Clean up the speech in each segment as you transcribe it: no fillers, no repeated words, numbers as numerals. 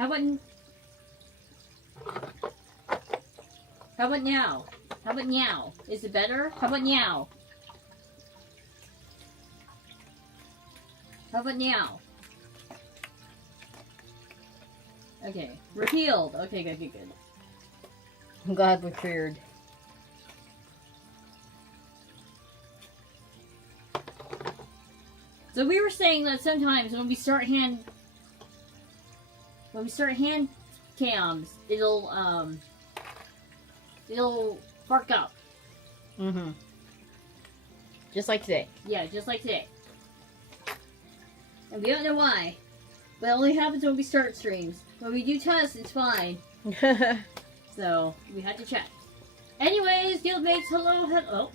How about now? How about now? Is it better? How about now? How about now? Okay. Repealed. Okay, good, good, good. I'm glad we're cleared. So we were saying that sometimes when we start hand cams, it'll spark up. Mm-hmm. Just like today. Yeah, just like today. And we don't know why. But it only happens when we start streams. When we do tests, it's fine. So, we had to check. Anyways, Guildmates, hello, hello.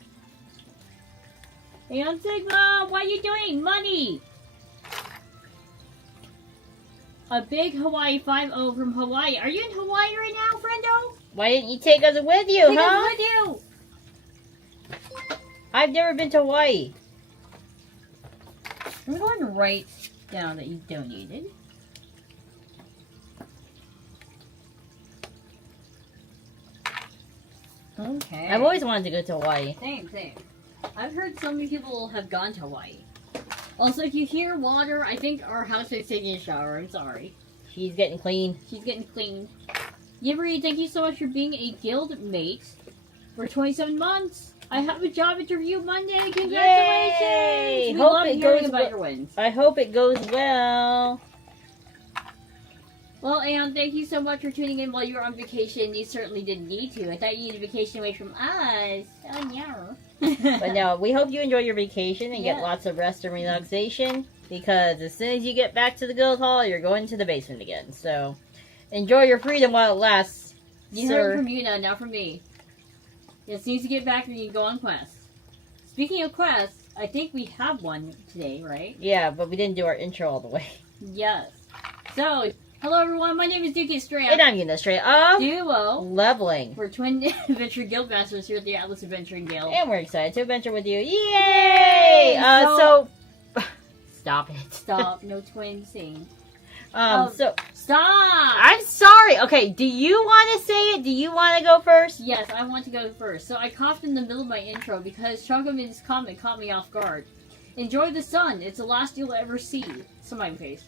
Hey, I'm Sigma, what are you doing? Money! A big Hawaii 5-0 from Hawaii. Are you in Hawaii right now, friendo? Why didn't you take us with you, Take huh? us with you! I've never been to Hawaii. I'm going to write down that you donated. Okay. I've always wanted to go to Hawaii. Same, same. I've heard so many people have gone to Hawaii. Also, if you hear water, I think our housemate's taking a shower. I'm sorry. She's getting clean. She's getting clean. Yibri, thank you so much for being a guild mate for 27 months. I have a job interview Monday. Congratulations! Yay! We Hope love it hearing goes about well. your wins. I hope it goes well. Well, Anne, thank you so much for tuning in while you were on vacation. You certainly didn't need to. I thought you needed a vacation away from us. Oh, no. But no, we hope you enjoy your vacation and Yeah. get lots of rest and relaxation. Because as soon as you get back to the guild hall, you're going to the basement again. So, enjoy your freedom while it lasts, You sir. heard from Yuna, not from me. As soon as you get back, you can go on quests. Speaking of quests, I think we have one today, right? Yeah, but we didn't do our intro all the way. Yes. So, hello everyone, my name is Yuki Straya. And I'm Yuna, straight up. Duo. Leveling. We're twin adventure guild masters here at the Atlas Adventuring Guild. And we're excited to adventure with you. Yay! Yay! Stop it. Stop, no twinsing. Stop! I'm sorry. Okay, do you want to say it? Do you want to go first? Yes, I want to go first. So I coughed in the middle of my intro because Chocomin's comment caught me off guard. Enjoy the sun. It's the last you'll ever see. Smiley face.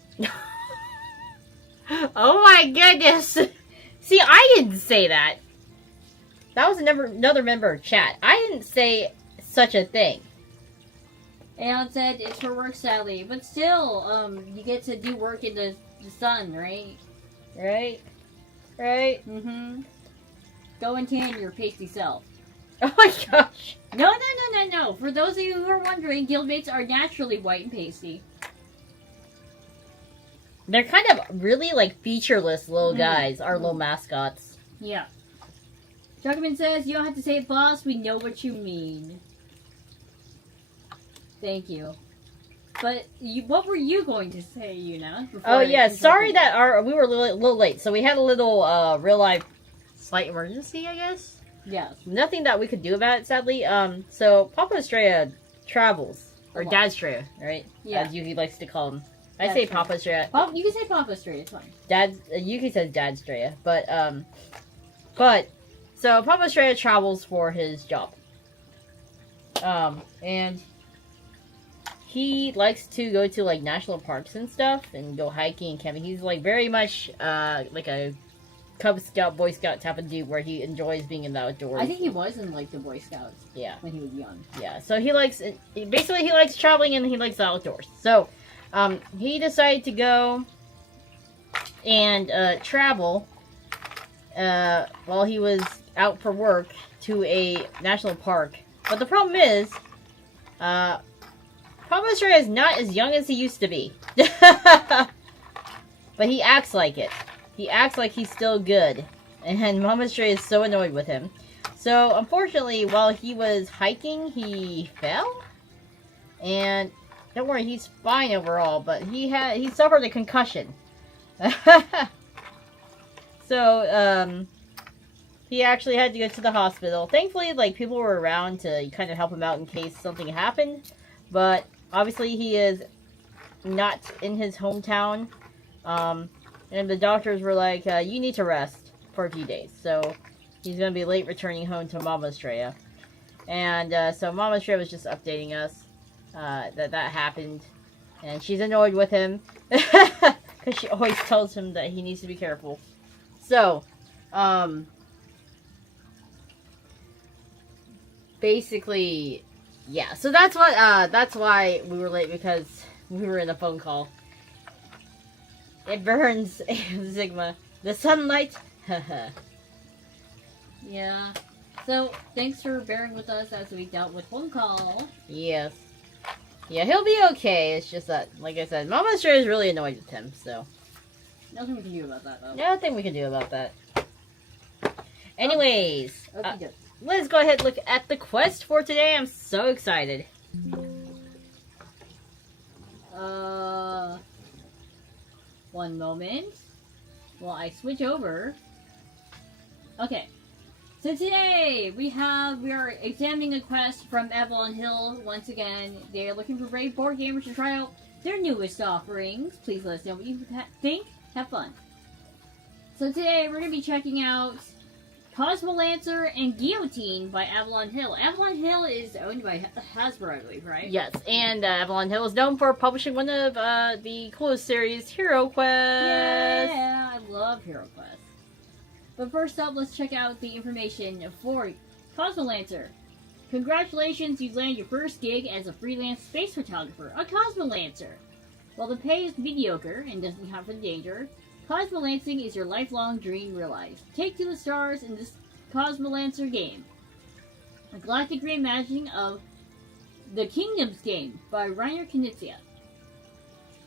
Oh my goodness. See, I didn't say that. That was another member of chat. I didn't say such a thing. Aeon said it's for work, sadly. But still, you get to do work in the sun, right? Right? Right? Mm-hmm. Go and tan your pasty self. Oh my gosh. No. For those of you who are wondering, guildmates are naturally white and pasty. They're kind of really, like, featureless little guys. Our little mascots. Yeah. Chocomin says, you don't have to say it, boss. We know what you mean. Thank you. But what were you going to say, Yuna? Oh yeah, sorry that we were a little late. So we had a little real life slight emergency, I guess. Yes. Nothing that we could do about it, sadly. So Papa Estrella travels, or Dad Estrella, right? Yeah. As Yuki likes to call him. I That's say right. Papa Estrella. You can say Papa straight. It's fine. Yuki says Dad Estrella, but so Papa Estrella travels for his job. And he likes to go to, like, national parks and stuff and go hiking and camping. He's, like, very much, like a Cub Scout, Boy Scout type of dude where he enjoys being in the outdoors. I think he was in, like, the Boy Scouts. Yeah. When he was young. Yeah, so he likes traveling and he likes the outdoors. So, he decided to go and, travel, while he was out for work to a national park. But the problem is, Papa Estrella is not as young as he used to be. But he acts like it. He acts like he's still good. And Mama Estrella is so annoyed with him. So, unfortunately, while he was hiking, he fell. And, don't worry, he's fine overall. But he suffered a concussion. So, he actually had to go to the hospital. Thankfully, like, people were around to kind of help him out in case something happened. But obviously he is not in his hometown. And the doctors were like, you need to rest for a few days. So he's going to be late returning home to Mama Estrella. And so Mama Estrella was just updating us that happened. And she's annoyed with him. Because she always tells him that he needs to be careful. So, basically, yeah. So that's why we were late, because we were in a phone call. It burns, Sigma. The sunlight. Yeah. So, thanks for bearing with us as we dealt with phone call. Yes. Yeah, he'll be okay. It's just that, like I said, Mama Estrella is really annoyed with him, so. Nothing we can do about that, though. Nothing we can do about that. Anyways, Okay. let's go ahead and look at the quest for today. I'm so excited. One moment. While I switch over. Okay. So today we are examining a quest from Avalon Hill. Once again, they are looking for brave board gamers to try out their newest offerings. Please let us know what you think. Have fun. So today we're going to be checking out Cosmolancer and Guillotine by Avalon Hill. Avalon Hill is owned by Hasbro, I believe, right? Yes, and Avalon Hill is known for publishing one of the coolest series, Hero Quest. Yeah, I love Hero Quest. But first up, let's check out the information for Cosmolancer. Congratulations, you landed your first gig as a freelance space photographer, a Cosmolancer. While the pay is mediocre and doesn't count for the danger, Cosmolancing is your lifelong dream realized. Take to the stars in this Cosmolancer game. A galactic reimagining of the Kingdoms game by Reiner Knizia.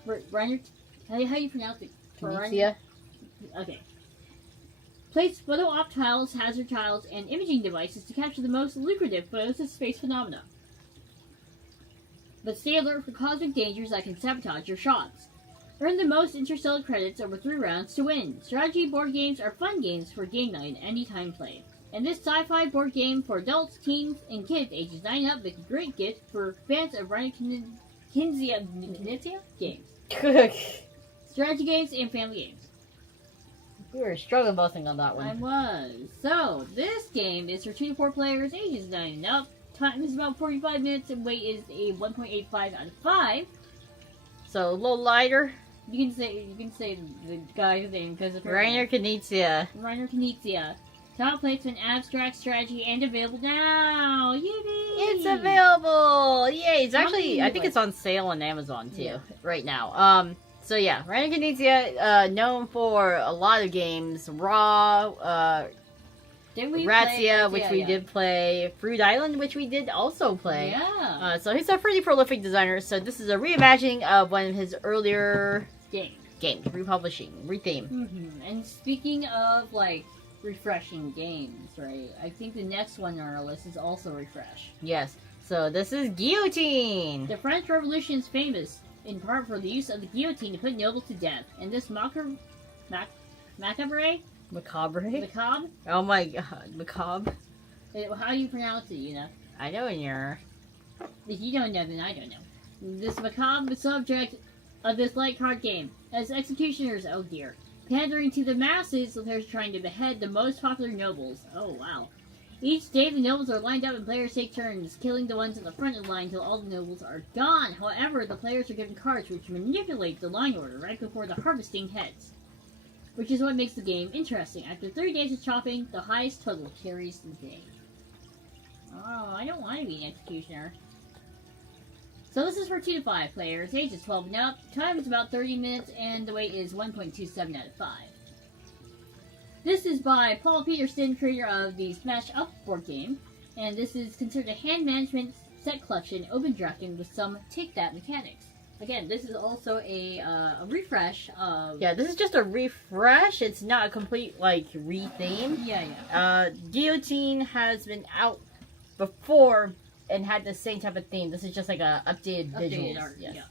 Reiner, how do you pronounce it? Knizia? Okay. Place photo op tiles, hazard tiles, and imaging devices to capture the most lucrative photos of space phenomena. But stay alert for cosmic dangers that can sabotage your shots. Earn the most interstellar credits over 3 rounds to win. Strategy board games are fun games for game night and anytime play. And this sci-fi board game for adults, teens, and kids ages 9 up makes a great gift for fans of Reiner Knizia games. Strategy games and family games. We were struggling busting on that I one. was. So, this game is for 2 to 4 players, ages 9 and up. Time is about 45 minutes, and weight is a 1.85 out of 5. So, a little lighter. You can say the guy's name because of Reiner Knizia. Reiner Knizia. Top placement, abstract strategy, and available now. Yippee! It's available! Yay! It's How actually, many I think it's on sale on Amazon too, right now. So yeah, Reiner Knizia, known for a lot of games. Raw, Razzia, which we did play. Fruit Island, which we did also play. Yeah. So he's a pretty prolific designer, so this is a reimagining of one of his earlier games, republishing, retheme. Mm-hmm. And speaking of, like, refreshing games, right? I think the next one on our list is also refresh. Yes. So this is Guillotine. The French Revolution is famous in part for the use of the guillotine to put nobles to death. And this macabre? Macabre? Oh my god, macabre. How do you pronounce it, Yuna? I know you're... If you don't know, then I don't know. This macabre subject of this light card game. As executioners, oh dear. Pandering to the masses, so they're trying to behead the most popular nobles. Oh wow. Each day the nobles are lined up and players take turns, killing the ones at the front of the line until all the nobles are gone. However, the players are given cards which manipulate the line order right before the harvesting heads. Which is what makes the game interesting. After 3 days of chopping, the highest total carries the day. Oh, I don't want to be an executioner. So this is for 2 to 5 players, ages 12 and up. Time is about 30 minutes, and the weight is 1.27 out of 5. This is by Paul Peterson, creator of the Smash Up board game, and this is considered a hand management set collection, open drafting with some take-that mechanics. Again, this is also a refresh of... Yeah, this is just a refresh. It's not a complete, like, retheme. Yeah. Guillotine has been out before and had the same type of theme. This is just like a updated visuals. Art, yes. Yeah.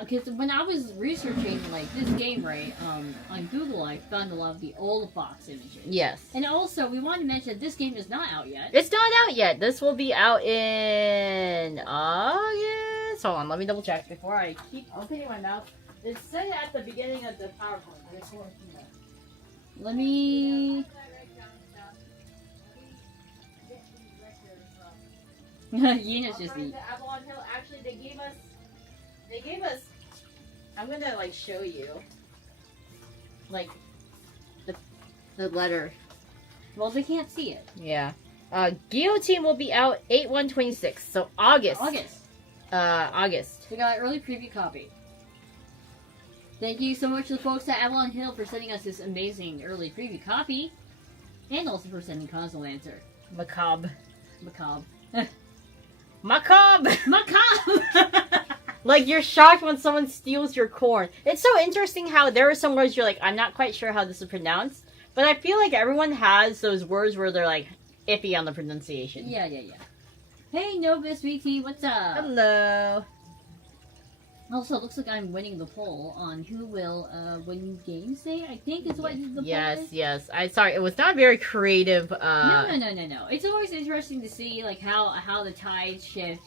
Because when I was researching, like, this game, right, on Google, I found a lot of the old box images. Yes. And also, we wanted to mention that this game is not out yet. It's not out yet. This will be out in August. Hold on, let me double check before I keep opening my mouth. It said at the beginning of the PowerPoint. Let me. Yuna's just eat. Avalon Hill. Actually, they gave us. I'm gonna like show you. Like the letter. Well, they can't see it. Yeah. Guillotine will be out 8/1/26. So August. August. We got an early preview copy. Thank you so much to the folks at Avalon Hill for sending us this amazing early preview copy. And also for sending Cosmolancer. Macabre. Macabre. Macabre! Macabre! Like, you're shocked when someone steals your corn. It's so interesting how there are some words you're like, I'm not quite sure how this is pronounced. But I feel like everyone has those words where they're like, iffy on the pronunciation. Yeah. Hey, Novus VT, what's up? Hello. Also, it looks like I'm winning the poll on who will win Games Day, I think is what the poll is. Yes. I'm sorry, it was not very creative. No. It's always interesting to see like how the tides shift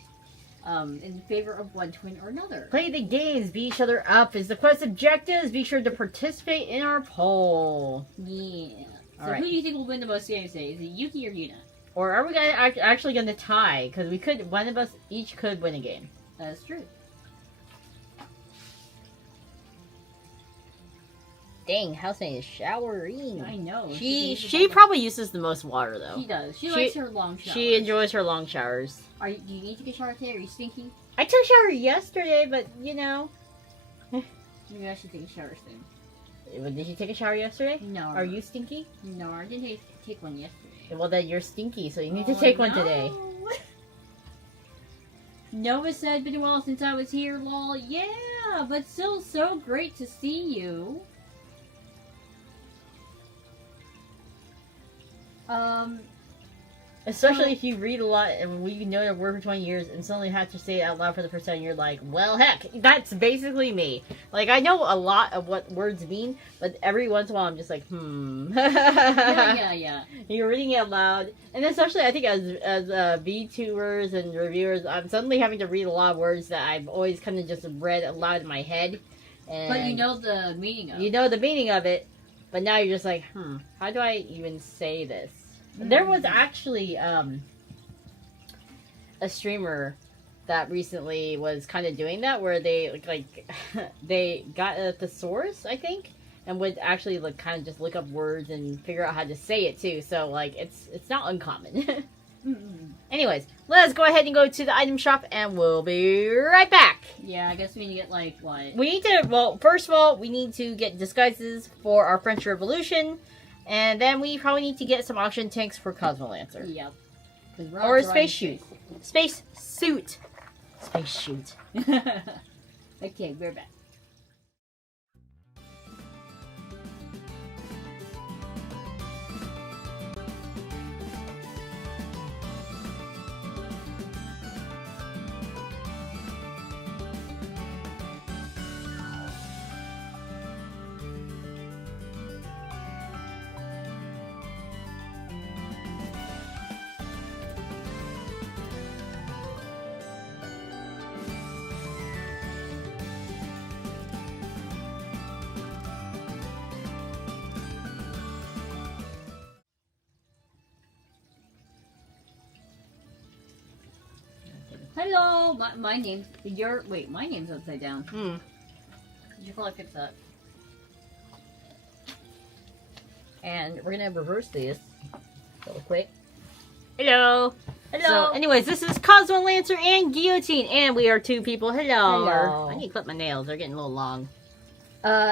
in favor of one twin or another. Play the games, beat each other up is the quest objectives. Be sure to participate in our poll. Yeah. So All right. who do you think will win the most Games Day? Is it Yuki or Yuna? Or are we actually going to tie? Because one of us each could win a game. That's true. Dang, housemate is showering. I know. She probably uses the most water though. She does. She likes her long showers. She enjoys her long showers. Do you need to get a shower today? Are you stinky? I took a shower yesterday, but you know. Maybe I should take a shower soon. Did you take a shower yesterday? No. Are you stinky? No, I didn't take one yesterday. Well, then you're stinky, so you need to take one today. Nova said, been a while since I was here, lol. Yeah, but still so great to see you. Especially if you read a lot and we know your word for 20 years and suddenly have to say it out loud for the first time, you're like, well, heck, that's basically me. Like, I know a lot of what words mean, but every once in a while I'm just like, Yeah. You're reading it out loud. And especially, I think, as VTubers and reviewers, I'm suddenly having to read a lot of words that I've always kind of just read aloud in my head. And but you know the meaning of it. You know the meaning of it, but now you're just like, how do I even say this? There was actually a streamer that recently was kind of doing that, where they they got a thesaurus, I think, and would actually kind of just look up words and figure out how to say it too. So like it's not uncommon. Anyways, let's go ahead and go to the item shop, and we'll be right back. Yeah, I guess we need to get like what? We need to. Well, first of all, we need to get disguises for our French Revolution. And then we probably need to get some auction tanks for Cosmolancer. Yep. Or a space suit. Space suit. Space suit. Okay, we're back. Hello, my name's my name's upside down. You should probably fix that. And we're gonna reverse this real quick. Hello. So, anyways, this is Cosmolancer and Guillotine, and we are two people. Hello. I need to clip my nails; they're getting a little long.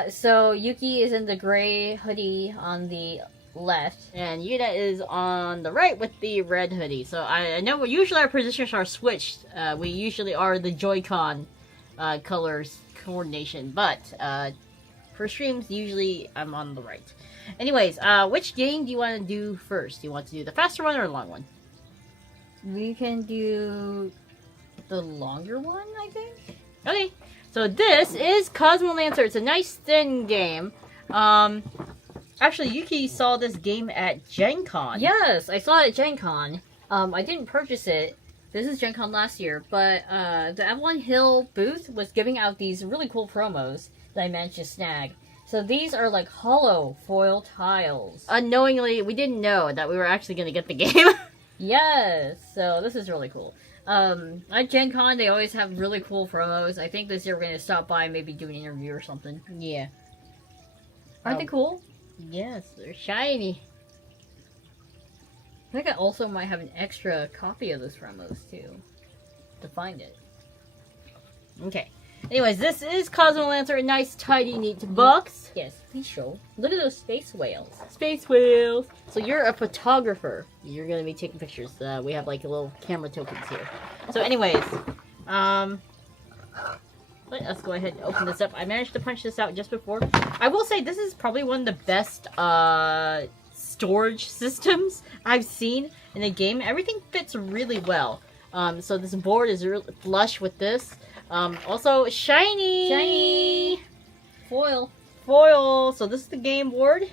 So Yuki is in the gray hoodie on the left, and Yuna is on the right with the red hoodie. So I know usually our positions are switched. We usually are the Joy-Con colors coordination, but for streams usually I'm on the right. Anyways, which game do you want to do first? Do you want to do the faster one or the long one? We can do the longer one, I think. Okay, so this is Cosmolancer. It's a nice thin game. Actually, Yuki saw this game at Gen Con. Yes, I saw it at Gen Con. I didn't purchase it. This is Gen Con last year, but the Avalon Hill booth was giving out these really cool promos that I managed to snag. So these are like hollow foil tiles. Unknowingly, we didn't know that we were actually going to get the game. Yes, so this is really cool. At Gen Con, they always have really cool promos. I think this year we're going to stop by and maybe do an interview or something. Yeah. Aren't they cool? Yes, they're shiny. I think I also might have an extra copy of those promos, too. To find it. Okay. Anyways, this is Cosmolancer, a nice, tidy, neat box. Yes, please show. Look at those space whales. Space whales. So you're a photographer. You're going to be taking pictures. We have like little camera tokens here. So anyways, let us go ahead and open this up. I managed to punch this out just before. I will say this is probably one of the best storage systems I've seen in a game. Everything fits really well. So this board is really flush with this. Also shiny! Shiny! Foil. Foil! So this is the game board.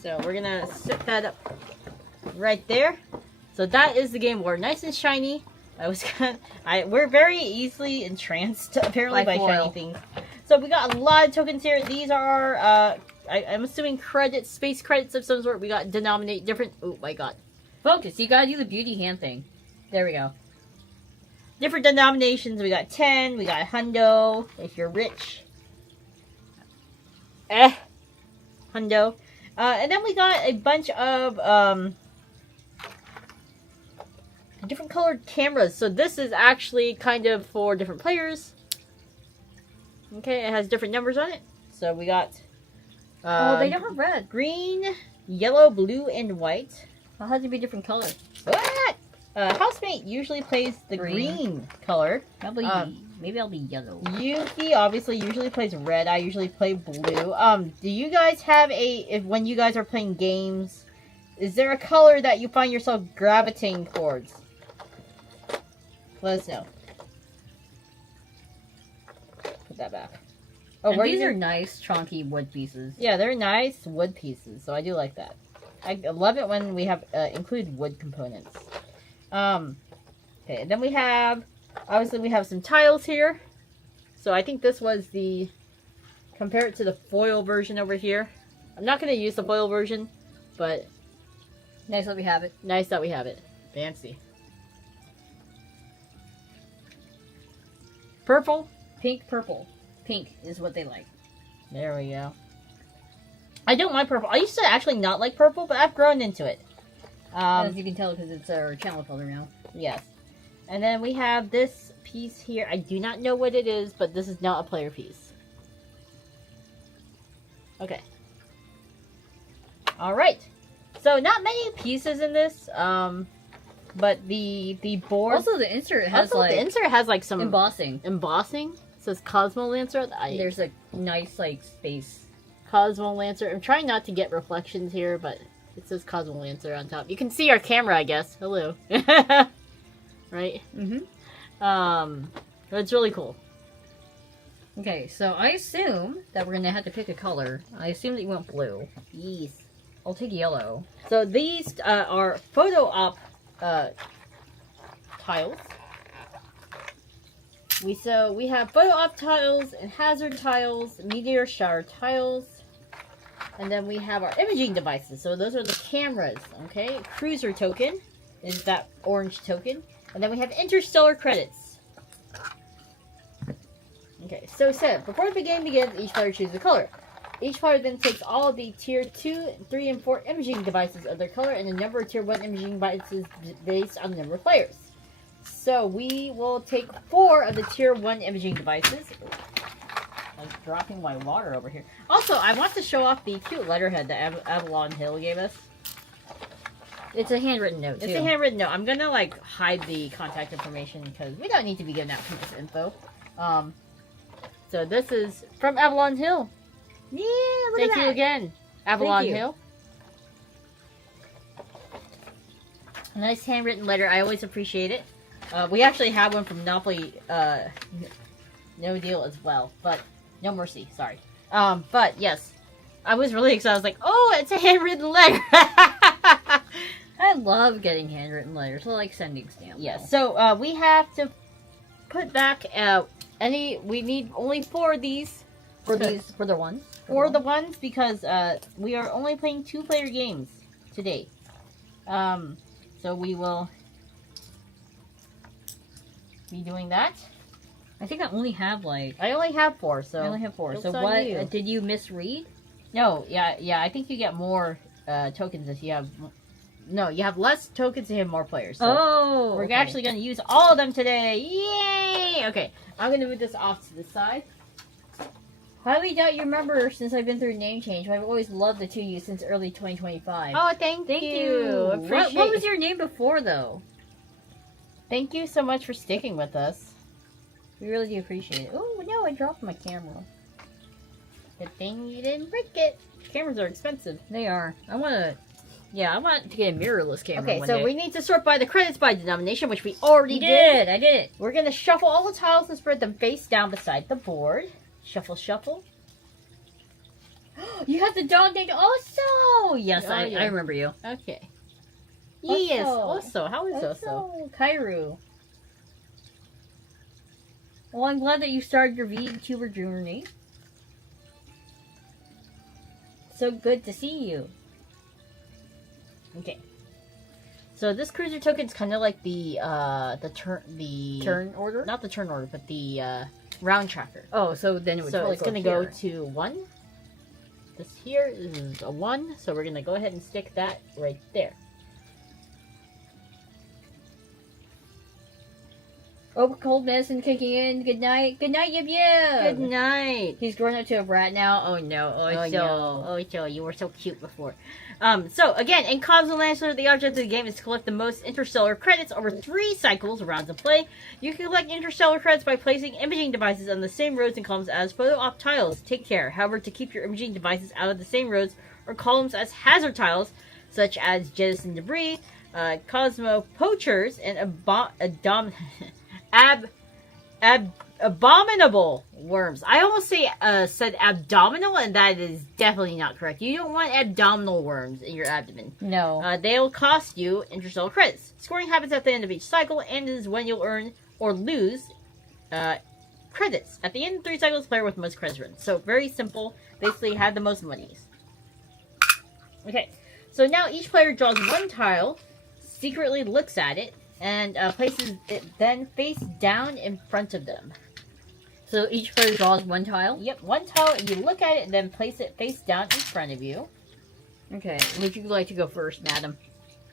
So we're gonna set that up right there. So that is the game board. Nice and shiny. We're very easily entranced apparently by shiny things. So we got a lot of tokens here. These are I'm assuming credits, space credits of some sort. We got denominate different. Oh my god. Focus, you gotta do the beauty hand thing. There we go. Different denominations. We got 10. We got hundo. If you're rich. Hundo. And then we got a bunch of different colored cameras. So this is actually kind of for different players. Okay, it has different numbers on it. So we got oh, they don't have red. Green, yellow, blue, and white. It has to be different color. What? Housemate usually plays the green color. Maybe I'll be yellow. Yuki obviously usually plays red. I usually play blue. Do you guys have when you guys are playing games, is there a color that you find yourself gravitating towards? Let us know. Put that back. Oh, and these are nice, chunky wood pieces. Yeah, they're nice wood pieces, so I do like that. I love it when we have include wood components. Okay, and then we have, obviously we have some tiles here. So I think this was compare it to the foil version over here. I'm not going to use the foil version, but nice that we have it. Nice that we have it. Fancy. Purple. Pink, purple. Pink is what they like. There we go. I don't like purple. I used to actually not like purple, but I've grown into it. As you can tell, because it's our channel color now. Yes. And then we have this piece here. I do not know what it is, but this is not a player piece. Okay. Alright. So, not many pieces in this, but the board... Also, the insert has, like, some... Embossing. Embossing? It says Cosmolancer. There's a nice, like, space. Cosmolancer. I'm trying not to get reflections here, but it says Cosmolancer on top. You can see our camera, I guess. Hello. Right? Mm-hmm. It's really cool. Okay, so I assume that we're gonna have to pick a color. I assume that you want blue. Yes. I'll take yellow. So these are photo op tiles. We have photo op tiles and hazard tiles, meteor shower tiles, and then we have our imaging devices. So those are the cameras, okay? Cruiser token is that orange token, and then we have interstellar credits. Okay, so before the game begins, each player chooses a color. Each player then takes all the tier 2, 3, and 4 imaging devices of their color and the number of tier 1 imaging devices based on the number of players. So we will take 4 of the tier 1 imaging devices. I'm dropping my water over here. Also, I want to show off the cute letterhead that Avalon Hill gave us. It's a handwritten note, too. It's a handwritten note. I'm gonna, like, hide the contact information because we don't need to be giving out too much info. So this is from Avalon Hill. Yeah, look at that. Thank you again, Avalon Hill. A nice handwritten letter. I always appreciate it. We actually have one from Monopoly No Deal as well, but No Mercy, sorry. But yes, I was really excited. I was like, oh, it's a handwritten letter. I love getting handwritten letters. I like sending stamps. Yes, so we have to put back we need only 4 of these. For the ones? For the ones, because we are only playing 2-player games today. So we will be doing that. I think I only have I only have 4, so... I only have 4. So on what, you. did you misread? No, yeah, I think you get more tokens if you have... No, you have less tokens if you have more players. So we're actually going to use all of them today. Yay! Okay, I'm going to move this off to the side. Highly doubt you remember since I've been through name change, but I've always loved the 2U since early 2025. Oh, thank you. What was your name before, though? Thank you so much for sticking with us. We really do appreciate it. Oh, no, I dropped my camera. Good thing you didn't break it. Cameras are expensive. They are. I want to get a mirrorless camera. Okay, so we need to sort by the credits by denomination, which we already did. I did it. We're going to shuffle all the tiles and spread them face down beside the board. Shuffle, shuffle. You have the dog named Oso! Yes, Oh, yeah. I remember you. Okay. Oso. Yes, Oso. How is Oso? Kairu. Well, I'm glad that you started your VTuber journey. So good to see you. Okay. So this cruiser token is kind of like the turn order? Not the turn order, but the round tracker. Oh, so then it would So probably it's going to go to 1. This here is a 1, so we're going to go ahead and stick that right there. Oh, cold medicine kicking in. Good night. Good night, Yib Yib. Good night. He's grown up to a brat now. Oh no. Ocho, you were so cute before. So again, in Cosmolancer, the object of the game is to collect the most interstellar credits over 3 cycles rounds of play. You can collect interstellar credits by placing imaging devices on the same rows and columns as photo op tiles. Take care, however, to keep your imaging devices out of the same rows or columns as hazard tiles, such as jettison debris, Cosmo poachers, and abominable worms. I almost said abdominal, and that is definitely not correct. You don't want abdominal worms in your abdomen. No. They'll cost you interstellar credits. Scoring happens at the end of each cycle, and is when you'll earn or lose credits. At the end of 3 cycles, player with the most credits earned. So very simple. Basically, had the most monies. Okay, so now each player draws 1 tile, secretly looks at it, and places it then face down in front of them. So each player draws 1 tile? Yep, 1 tile, and you look at it and then place it face down in front of you. Okay, would you like to go first, madam?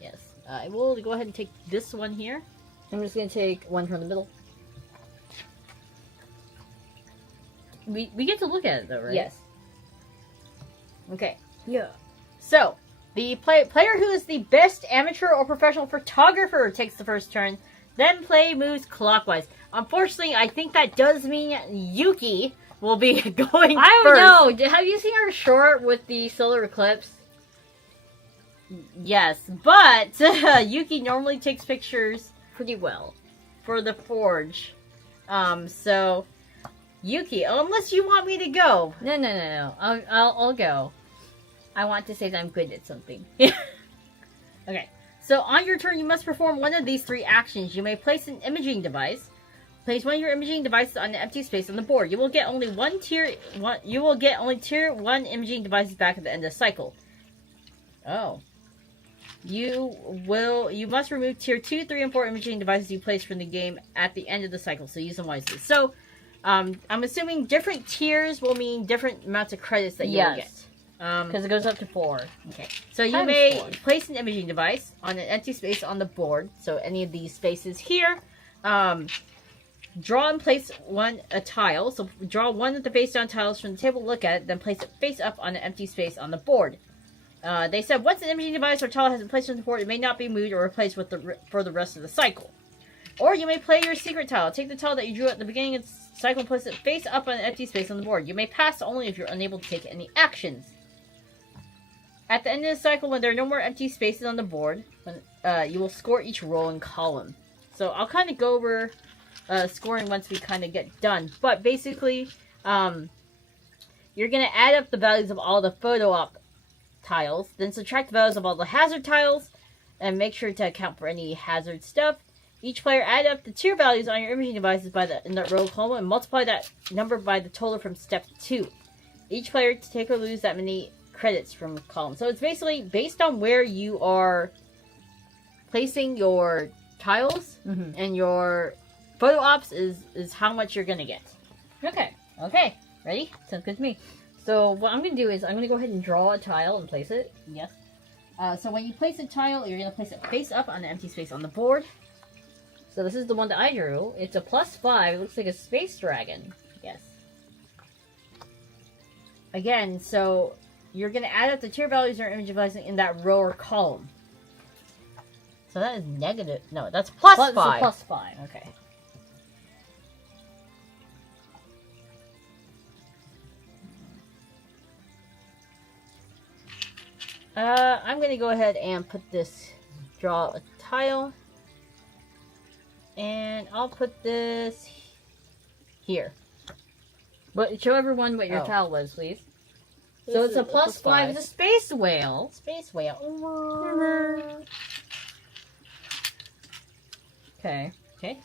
Yes. I will go ahead and take this one here. I'm just going to take 1 from the middle. We get to look at it, though, right? Yes. Okay. Yeah. So, the player who is the best amateur or professional photographer takes the first turn. Then play moves clockwise. Unfortunately, I think that does mean Yuki will be going first. I don't know. Have you seen our short with the solar eclipse? Yes, but Yuki normally takes pictures Pretty well. for the forge. So, Yuki, unless you want me to go. No. I'll go. I want to say that I'm good at something. Okay. So on your turn, you must perform one of these 3 actions. You may place an imaging device. Place one of your imaging devices on an empty space on the board. You will get only tier 1 imaging devices back at the end of the cycle. Oh. You must remove tier 2, 3, and 4 imaging devices you place from the game at the end of the cycle. So use them wisely. So, I'm assuming different tiers will mean different amounts of credits that you will get. Because it goes up to 4. Okay. So you may place an imaging device on an empty space on the board. So any of these spaces here. Draw and place a tile. So draw one of the face down tiles from the table, look at it, then place it face up on an empty space on the board. They said once an imaging device or tile has been placed on the board, it may not be moved or replaced for the rest of the cycle. Or you may play your secret tile. Take the tile that you drew at the beginning of the cycle and place it face up on an empty space on the board. You may pass only if you're unable to take any actions. At the end of the cycle, when there are no more empty spaces on the board, you will score each row and column. So I'll kind of go over scoring once we kind of get done. But basically, you're going to add up the values of all the photo op tiles, then subtract the values of all the hazard tiles, and make sure to account for any hazard stuff. Each player add up the tier values on your imaging devices in that row column and multiply that number by the total from step 2. Each player to take or lose that many credits from the column. So it's basically based on where you are placing your tiles and your photo ops is how much you're gonna get. Okay, ready? Sounds good to me. So what I'm gonna do is I'm gonna go ahead and draw a tile and place it. Yes. So when you place a tile, you're gonna place it face up on the empty space on the board. So this is the one that I drew. It's a +5. It looks like a space dragon. Yes. Again, so you're gonna add up the tier values or image device in that row or column. So that is negative. No, that's +5. +5. Okay. I'm gonna go ahead and put this, draw a tile, and I'll put this here. But show everyone what your tile was, please. So it's a +5. It's a space whale. Space whale. Okay. Okay.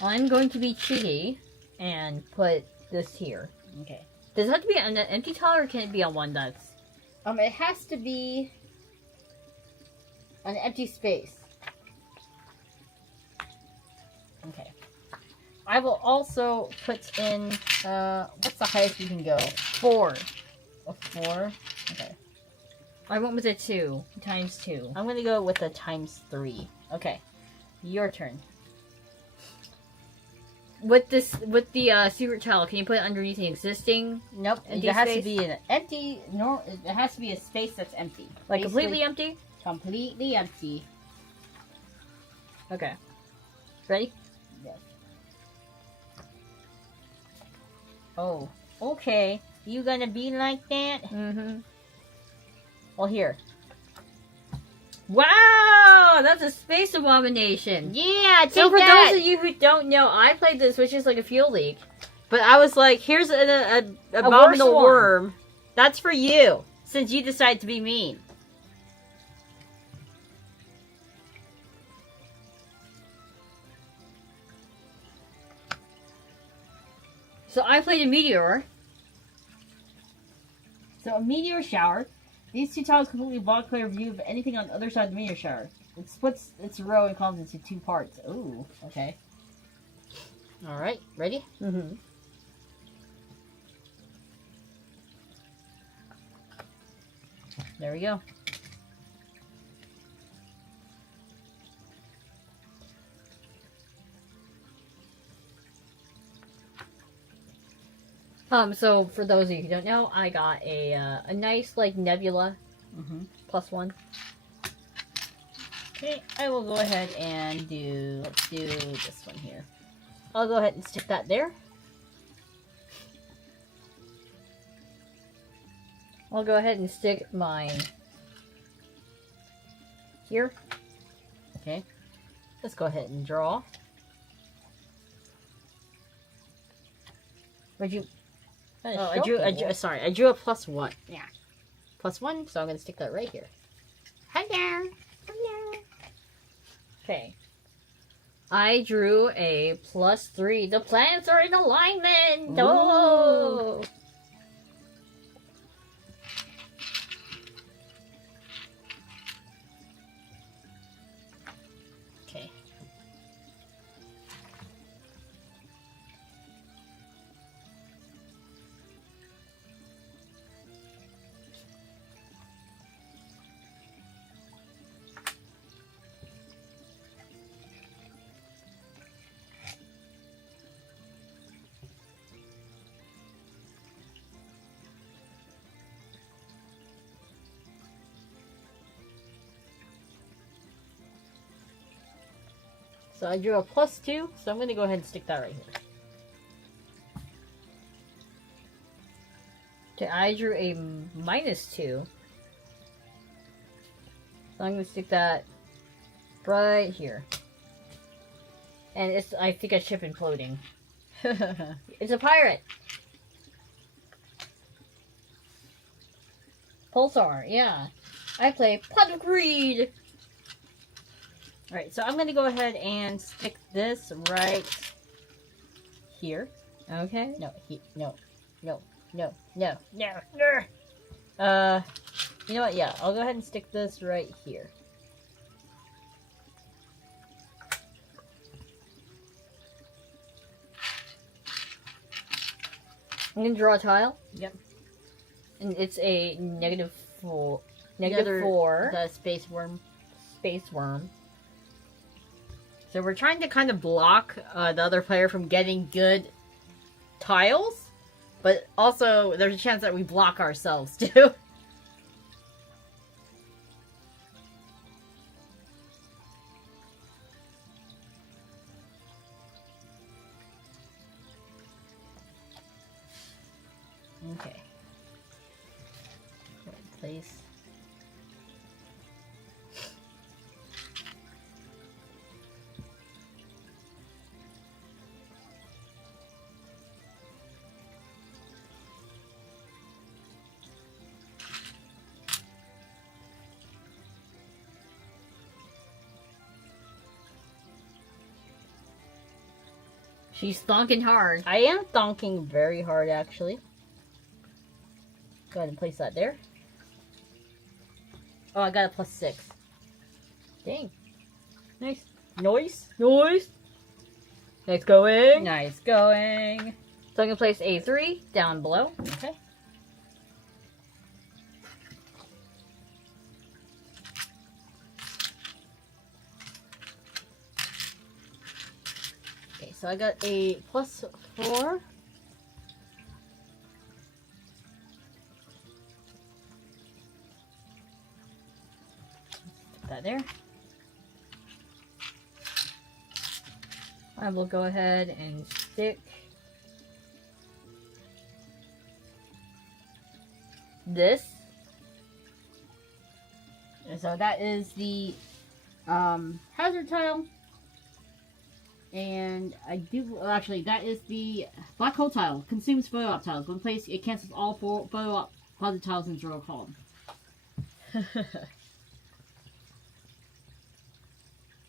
I'm going to be cheeky and put this here. Okay. Does it have to be on an empty tile or can it be on one that's... it has to be an empty space. Okay. I will also put in, what's the highest you can go? 4. A 4? Okay. I went with a 2. Times 2. I'm gonna go with a times 3. Okay. Your turn. With the secret tile, can you put it underneath the existing? Nope. It has to be an empty. No, it has to be a space that's empty. Like basically, completely empty. Completely empty. Okay. Ready? Yes. Oh. Okay. You gonna be like that? Mm-hmm. Well, here. Wow, that's a space abomination. Yeah, take so for those of you who don't know, I played this, which is like a Fuel League. But I was like, here's an abominable worm. That's for you, since you decided to be mean. So I played a meteor. So a meteor shower. These two tiles completely block clear view of anything on the other side of the meteor shower. It splits its row and columns into 2 parts. Ooh, okay. Alright, ready? Mm-hmm. There we go. So for those of you who don't know, I got a nice, like, nebula. +1. Okay, I will go ahead and let's do this one here. I'll go ahead and stick that there. I'll go ahead and stick mine here. Okay, let's go ahead and draw. Where'd you... Oh, I drew a +1. Yeah. +1, so I'm going to stick that right here. Hello. Hello. Okay. I drew a +3. The planets are in alignment! Ooh. Oh! Okay. So I drew a +2, so I'm going to go ahead and stick that right here. Okay, I drew a -2. So I'm going to stick that right here. And it's, I think, a ship imploding. It's a pirate! Pulsar, yeah. I play Pot of Greed! Alright, so I'm going to go ahead and stick this right here. Okay. No, no. You know what? Yeah, I'll go ahead and stick this right here. I'm gonna draw a tile. Yep. And it's a -4. The space worm. So we're trying to kind of block the other player from getting good tiles, but also there's a chance that we block ourselves too. Okay. Place. She's thonking hard. I am thonking very hard, actually. Go ahead and place that there. Oh, I got a +6. Dang. Nice. Nice. Nice going. Nice going. So I'm gonna place a 3 down below. Okay. Okay, so I got a +4. Put that there. I will go ahead and stick this. And so that is the hazard tile. And I do, well, actually, that is the black hole tile. Consumes photo op tiles. When placed, it cancels all photo op positive tiles in draw column.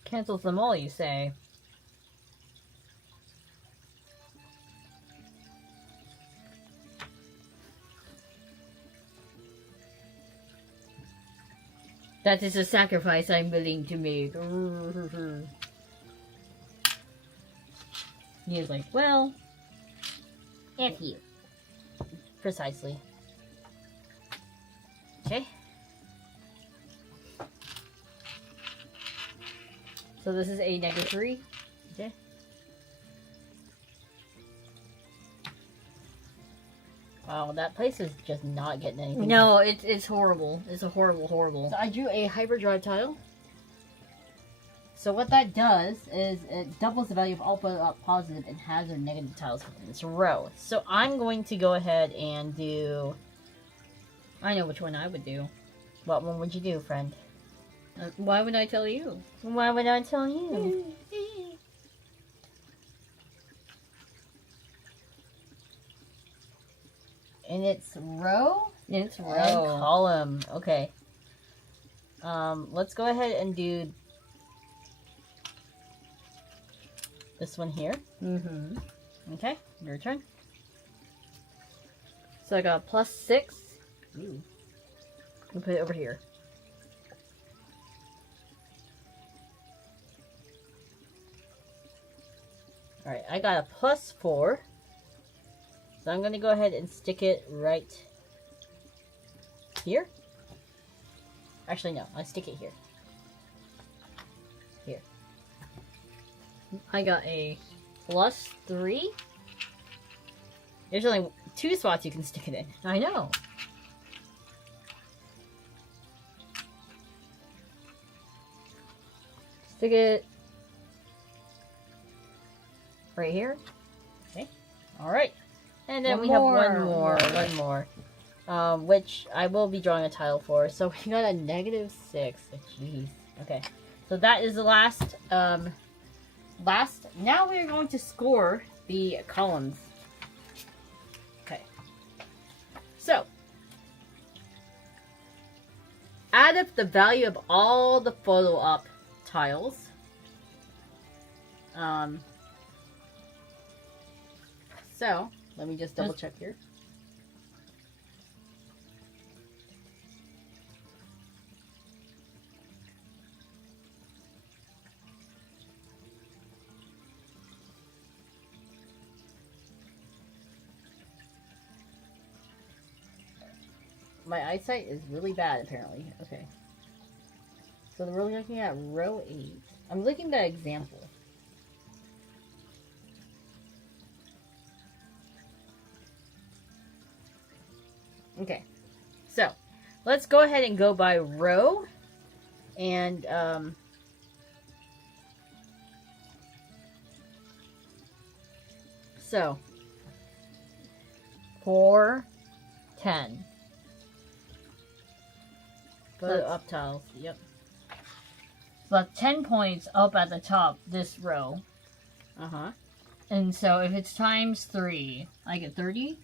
Cancels them all, you say? That is a sacrifice I'm willing to make. He is like, well, F you. Precisely. Okay. So this is a -3. Okay. Wow, that place is just not getting anything. No, it's horrible. It's a horrible. So I drew a hyperdrive tile. So what that does is it doubles the value of all positive and hazard negative tiles within It's a row. So I'm going to go ahead and do... I know which one I would do. What one would you do, friend? Why would I tell you? Why would I tell you? And it's row? It's And row. column. Okay. Let's go ahead and do this one here. Mm-hmm. Okay, your turn. So I got +6. Ooh. We'll put it over here. Alright, I got a +4. So I'm going to go ahead and stick it right here. Actually, no, I stick it here. Here. I got a +3. There's only 2 spots you can stick it in. I know. Stick it right here. Okay. Alright. And then One we have more. one more. Which I will be drawing a tile for. So we got a -6. Jeez. Okay. So that is the last, now we're going to score the columns. Okay. So, add up the value of all the photo op tiles So, let me just double check here. My eyesight is really bad, apparently. Okay. So we're looking at row 8. I'm looking at that example. Okay. So, let's go ahead and go by row. And, so, 4, 10. Photo up tiles. Yep. So that's 10 points up at the top, this row. Uh-huh. And so if it's times 3, I get 30.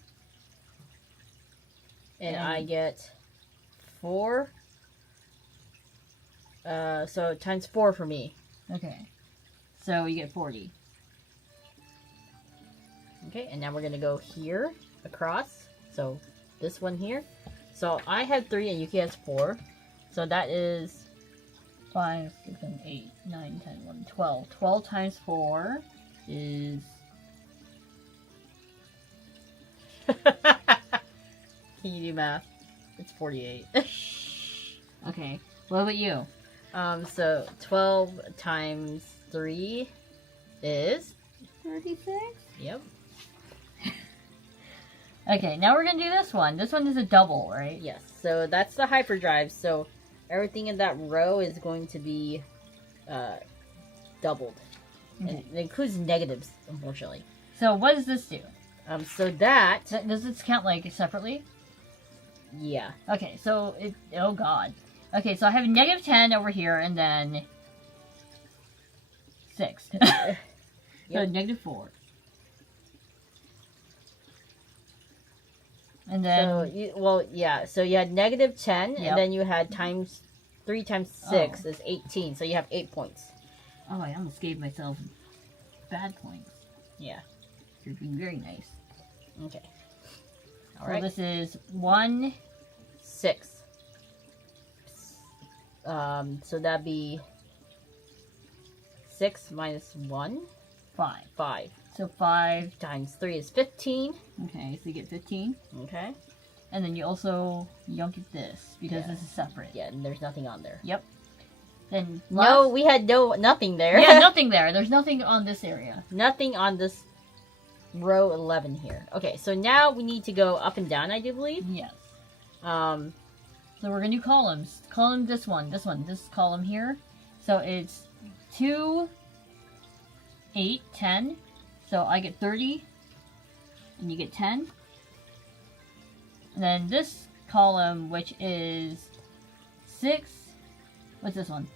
And I get 4. So times 4 for me. Okay. So you get 40. Okay, and now we're gonna go here, across. So this one here. So I have 3 and Yuki has 4. So that is 5, 6, 7, 8, 9, 10, 11, 12. 12 times 4 is... Can you do math? It's 48. Okay. What about you? So 12 times 3 is 36? Yep. Okay, now we're gonna do this one. This one is a double, right? Yes. So that's the hyperdrive. So everything in that row is going to be doubled. Okay. And it includes negatives, unfortunately. So what does this do? So that... Does this count like separately? Yeah. Okay, so it... Oh god. Okay, so I have a negative 10 over here, and then... 6. So Yep. negative 4. And then... So you had negative 10, Yep. and then you had times 3 times 6 is 18. So you have 8 points. Oh, I almost gave myself bad points. Yeah. You're being very nice. Okay. So All right. this is 1... 6. So that'd be 6 minus 1. 5. 5. So 5... Times 3 is 15. Okay, so you get 15. Okay. And then you don't get this, because Yeah. this is separate. Yeah, and there's nothing on there. Yep. Then No, we had nothing there. Yeah, nothing there. There's nothing on this area. Nothing on this row 11 here. Okay, so now we need to go up and down, I do believe. Yes. So we're gonna do columns. Column this column here. So it's 2, 8, 10. So I get 30, and you get 10. And then this column, which is 6. What's this one?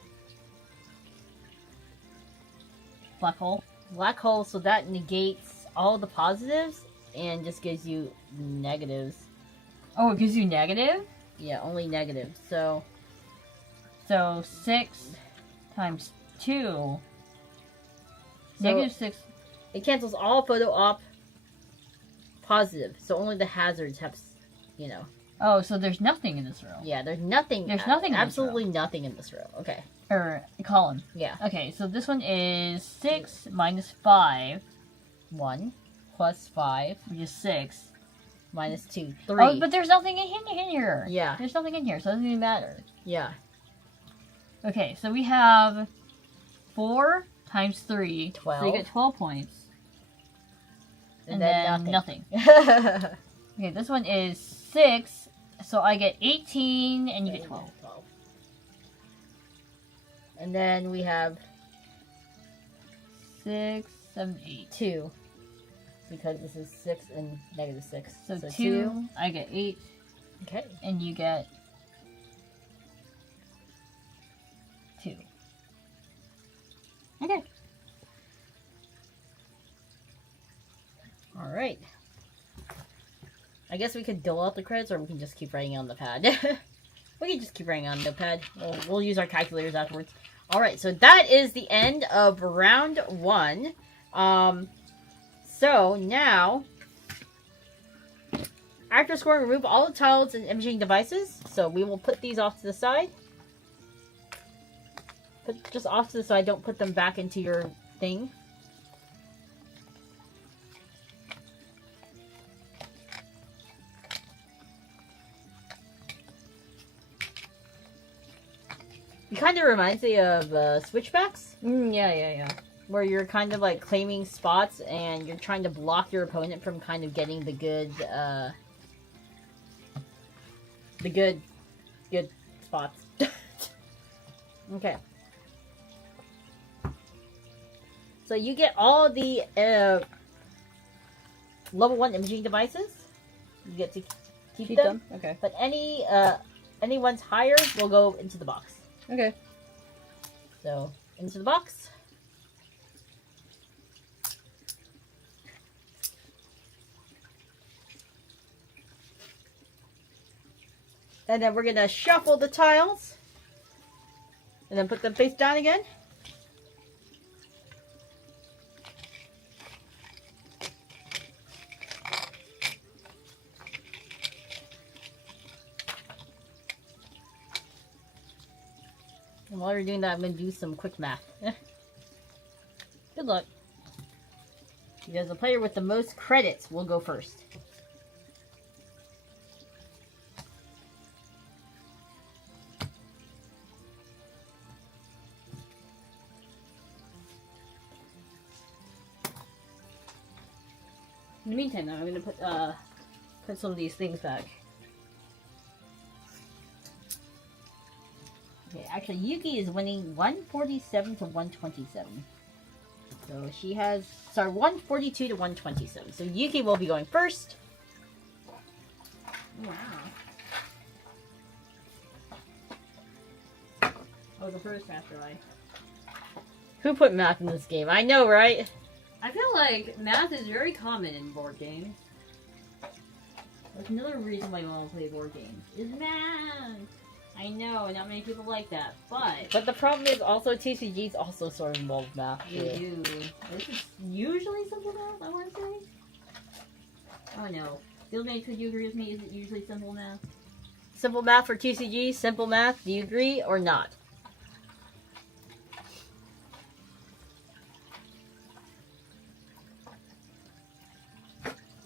Black hole. Black hole, so that negates all the positives and just gives you negatives. Oh, it gives you negative? Yeah, only negatives. So 6 times 2. Negative 6. It cancels all photo op positive. So only the hazards have, you know. Oh, so there's nothing in this row. Yeah, there's nothing. There's nothing in this Absolutely nothing in this row. Okay. Or column. Yeah. Okay, so this one is 6 minus 5. 1 plus 5 Which is 6. minus 2. 3. Oh, but there's nothing in here. Yeah. There's nothing in here, so it doesn't even matter. Yeah. Okay, so we have 4 times 3. 12. So you get 12 points. And then nothing. Okay, this one is 6. So I get 18 and you get 12. And then we have 6, 7, 8. 2. Because this is 6 and negative 6. So 2, I get 8. Okay. And you get 2. Okay. Alright. I guess we could dole out the credits, or we can just keep writing on the pad. We can just keep writing on the pad. We'll use our calculators afterwards. Alright, so that is the end of round 1. So now, after scoring, remove all the tiles and imaging devices. So we will put these off to the side. Put just off to the side, don't put them back into your thing. It kind of reminds me of switchbacks. Yeah. Where you're kind of like claiming spots and you're trying to block your opponent from kind of getting the good spots. Okay. So you get all the level 1 imaging devices. You get to keep them. Okay. But any ones higher will go into the box. Okay. So, into the box. And then we're going to shuffle the tiles. And then put them face down again. And while you're doing that, I'm going to do some quick math. Good luck. Because the player with the most credits will go first. In the meantime, though, I'm going to put some of these things back. Okay, actually, Yuki is winning 147 to 127. So she has, sorry, 142 to 127. So Yuki will be going first. Wow. Oh, the first afterlife. Who put math in this game? I know, right? I feel like math is very common in board games. That's another reason why I want to play board games. Is math! I know, not many people like that, but the problem is also TCGs also sort of involve math. they do. This is usually simple math, I want to say. Oh no. Guildmates, would you agree with me? Is it usually simple math? Simple math for TCG, simple math. Do you agree or not?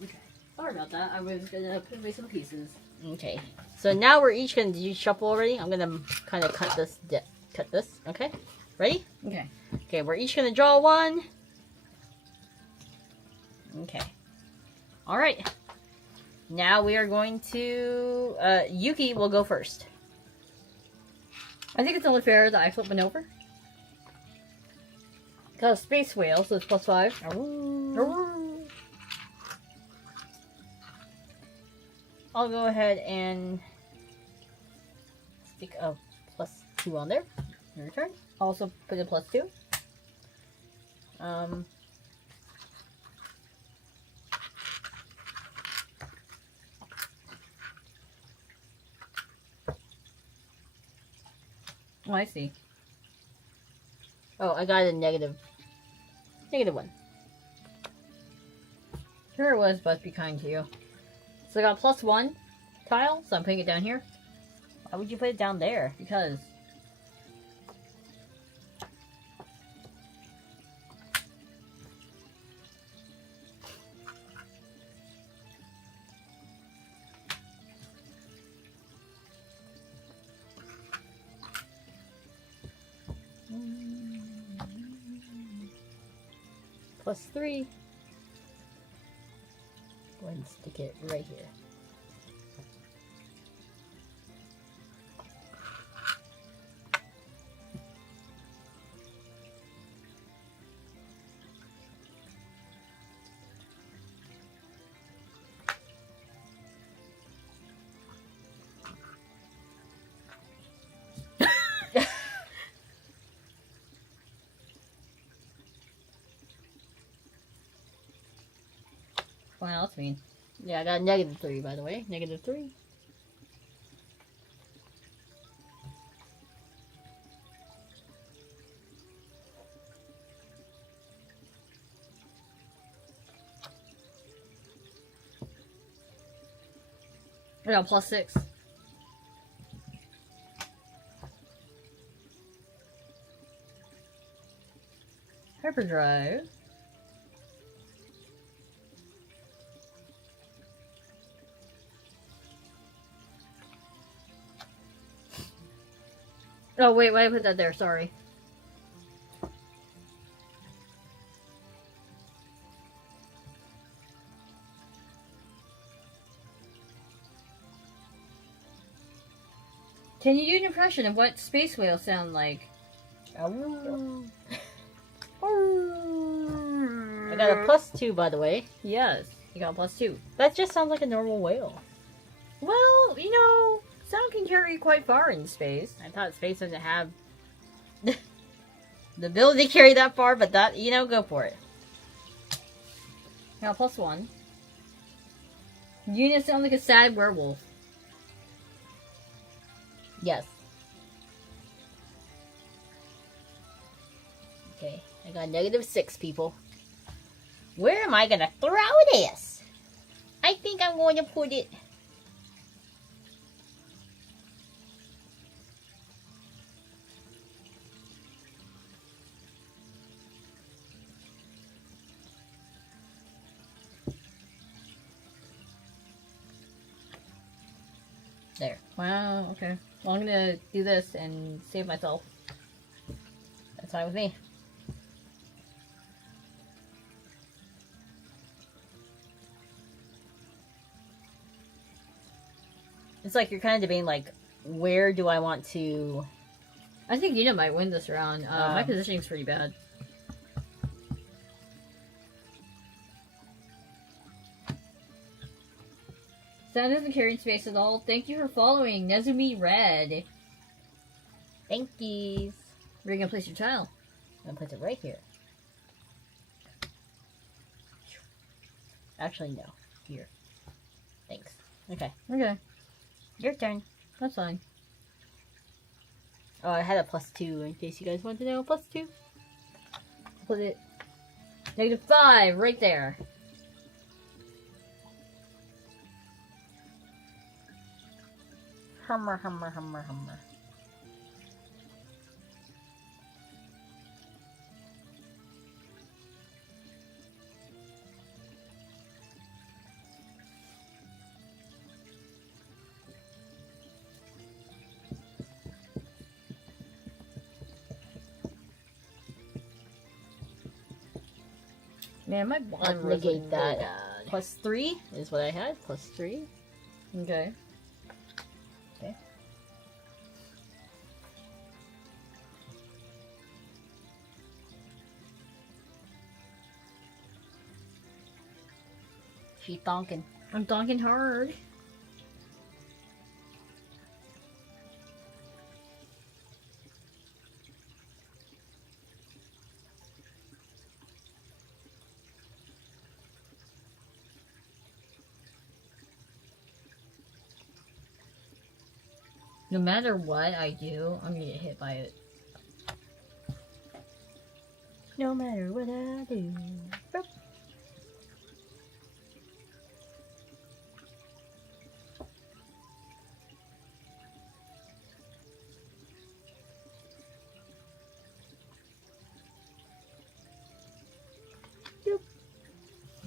Okay. Sorry about that. I was gonna put away some pieces. Okay. So now we're each gonna, did you shuffle already? I'm gonna kind of cut this, okay? Ready? Okay. Okay, we're each gonna draw one. Okay. Alright. Now we are going to, Yuki will go first. I think it's only fair that I flip one over. Got a space whale, so it's +5. I'll go ahead and stick a +2 on there. Your turn. Also put a +2. Oh, I see. Oh, I got a negative 1. Sure it was, but be kind to you. So I got a +1 tile, so I'm putting it down here. Why would you put it down there? Because +3. Go ahead and stick it right here. wow, that's mean. Yeah, I got a -3, by the way. -3. I got +6. Hyperdrive. Oh wait, why did I put that there? Sorry. Can you do an impression of what space whales sound like? I got a +2, by the way. Yes, you got +2. That just sounds like a normal whale. Well, you know, sound can carry quite far in space. I thought space doesn't have the ability to carry that far, but that, you know, go for it. Got +1. Yuna sounds like a sad werewolf. Yes. Okay, I got -6, people. Where am I gonna throw this? I think I'm going to put it... There. Wow, okay. Well, I'm gonna do this and save myself. That's fine with me. It's like you're kind of debating, like, where do I want to... I think Yuna might win this round. My positioning's pretty bad. Sound doesn't carry in space at all. Thank you for following. Nezumi Red. Thank yous. Where are you gonna place your tile? I'm gonna place it right here. Actually, no. Here. Thanks. Okay. Okay, Your turn. that's fine. Oh, I had a +2 in case you guys want to know. +2. Put it -5 right there. Hummer, hummer, hummer, hummer. Man, my I'll bottom rows negate are that. bad. +3 is what I had. +3. Okay. Okay. She thonking. I'm donking hard. No matter what I do, I'm gonna get hit by it. No matter what I do. Boop.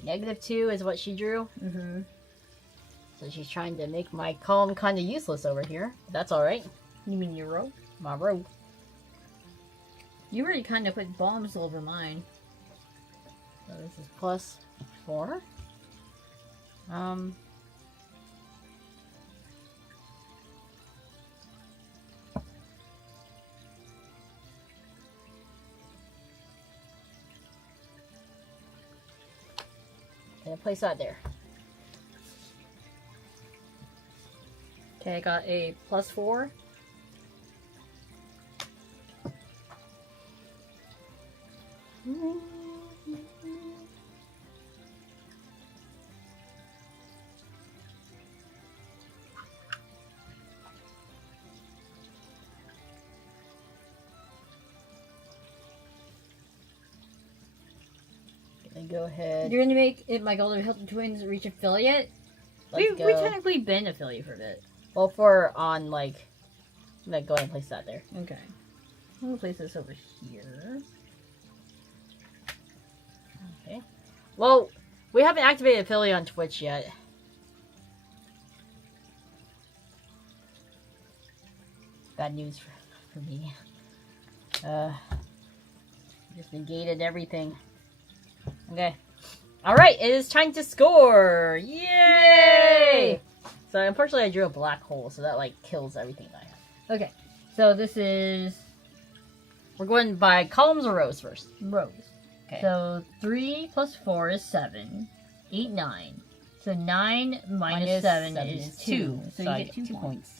-2 is what she drew. Mm-hmm. So she's trying to make my column kind of useless over here. That's alright. You mean your row? My row. You already kind of put bombs all over mine. So this is +4. Gonna place that there. Okay, I got a +4. Gonna go ahead. You're gonna make it my goal to help the twins reach affiliate? Let's We go. technically been affiliate for a bit. Well, for on like, I'm gonna go ahead and place that there. Okay. I'm gonna place this over here. Okay. Well, we haven't activated affiliate on Twitch yet. Bad news for me. Just negated everything. Okay. Alright, it is time to score! Yay! So unfortunately I drew a black hole, so that like kills everything that I have. Okay. So this is We're going by columns or rows first? rows. Okay. So 3 plus 4 is 7. 8, 9. So 9 minus 7 is 2. So you I get 2 points.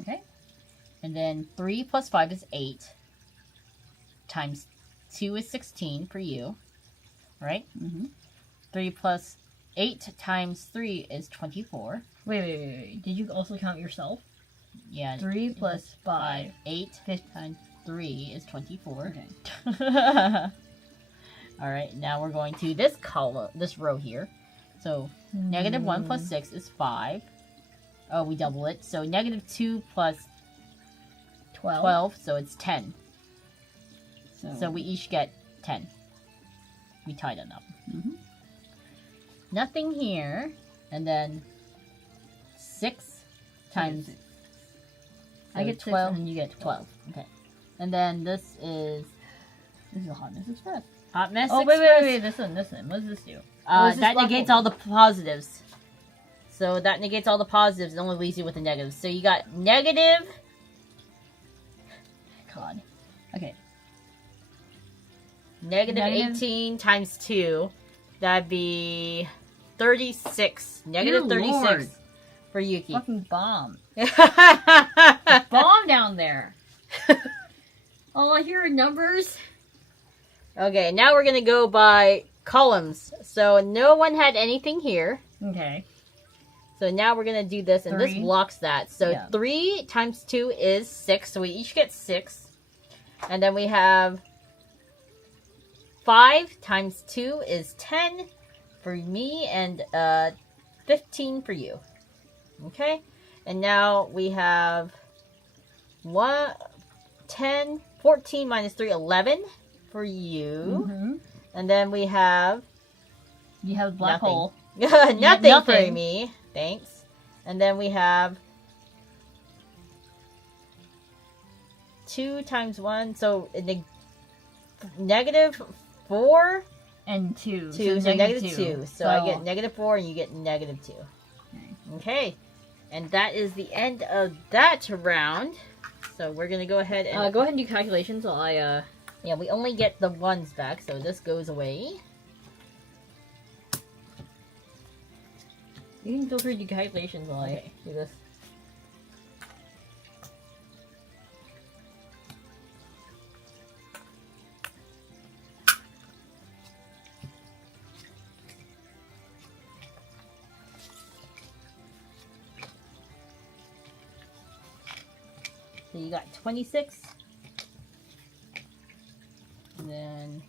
Okay. And then 3 plus 5 is 8. Times 2 is 16 for you. Right? Mm-hmm. 3 plus 8 times 3 is 24. Wait. Did you also count yourself? Yeah. 3 plus 5. 8 times 3 is 24. Okay. Alright, now we're going to this column, this row here. So, negative 1 plus 6 is 5. Oh, we double it. So, negative 2 plus 12, so it's 10. So we each get 10. We tied it up. Mm-hmm. Nothing here. And then 6 times... I get 12 and you get 12. Okay. And then this is This is a Hot Mess Express. Hot Mess Oh, Express. wait. This one. What does this do? That negates all the positives. So that negates all the positives and only leaves you with the negatives. So you got negative... God. Okay. Negative 18 times 2. That'd be 36. Negative Dear 36 Lord. for Yuki. Fucking bomb. Bomb down there. All I hear are numbers. Okay, now we're gonna go by columns. So no one had anything here. Okay. So now we're gonna do this, and this 3. blocks that. So Yeah. 3 times 2 is 6. So we each get 6. And then we have 5 times 2 is 10 for me, and 15 for you. Okay? And now we have 10, 14 minus 3, 11 for you. Mm-hmm. And then we have You have a black Nothing. hole. nothing for nothing. me. Thanks. And then we have 2 times 1, so negative 4, And 2. 2, so negative 2. So I get So- negative 4 and you get negative 2. Okay. Okay. And that is the end of that round. So we're going to go ahead and... Go ahead and do calculations while I, Yeah, we only get the 1s back, so this goes away. You can feel free to do calculations while Okay. I do this. So you got 26. And then...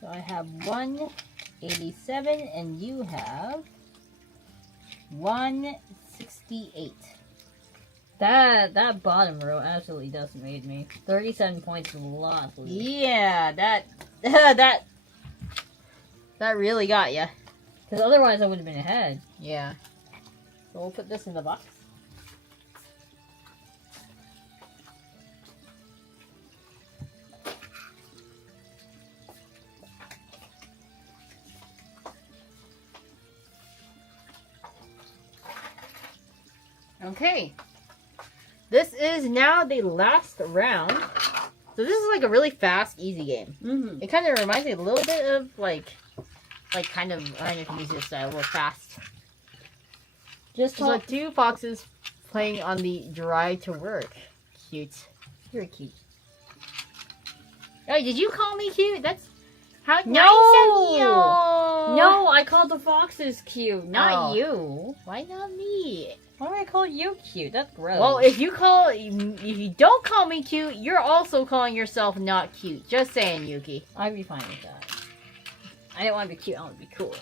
So I have 187 and you have 168. That bottom row absolutely decimated me. 37 points is a lot. Yeah, that that really got ya. Because otherwise I would have been ahead. Yeah. So we'll put this in the box. Okay. This is now the last round. So this is like a really fast, easy game. Mm-hmm. It kind of reminds me a little bit of like kind of, I don't know if you can use this style, real fast. Just So talk. 2 foxes playing on the drive to work. Cute. You're cute. Oh, did you call me cute? How No! nice of you! No, I called the foxes cute, not Oh. you. Why not me? Why do I call you cute? That's gross. Well, if you don't call me cute, you're also calling yourself not cute. Just saying, Yuki. I'd be fine with that. I don't want to be cute. I want to be cool.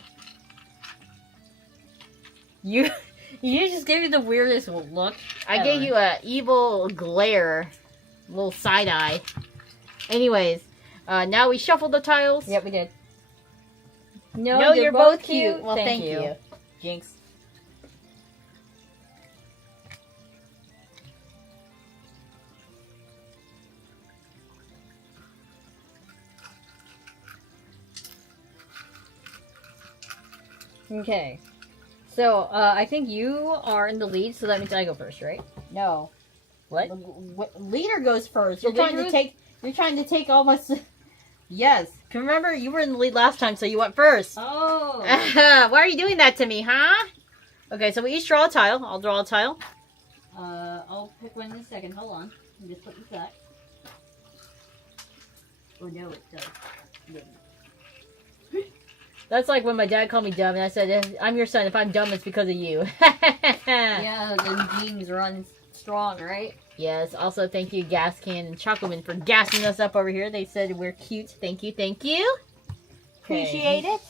You just gave me the weirdest look. I gave you a evil glare, little side eye. Anyways, now we shuffle the tiles. Yep, we did. No, you're both cute. Well, thank you. Jinx. Okay. So, I think you are in the lead, so that means I go first, right? No. What? Leader goes first. You're The trying leader to take. You're trying to take all my. Yes. Remember, you were in the lead last time, so you went first. Oh! Why are you doing that to me, huh? Okay, so we each draw a tile. I'll draw a tile. I'll pick one in a second. Hold on. Let me just put this back. Oh no, it does. That's like when my dad called me dumb, and I said, "I'm your son. If I'm dumb, it's because of you." Yeah, the genes run strong, right? Yes. Also, thank you, Gas Can and Chocoman, for gassing us up over here. They said we're cute. Thank you. Thank you. Appreciate it.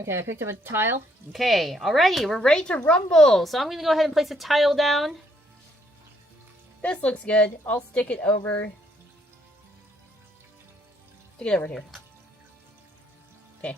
Okay, I picked up a tile. Okay. Alrighty, we're ready to rumble. So I'm gonna go ahead and place a tile down. This looks good. I'll stick it over. Stick it over here. Okay.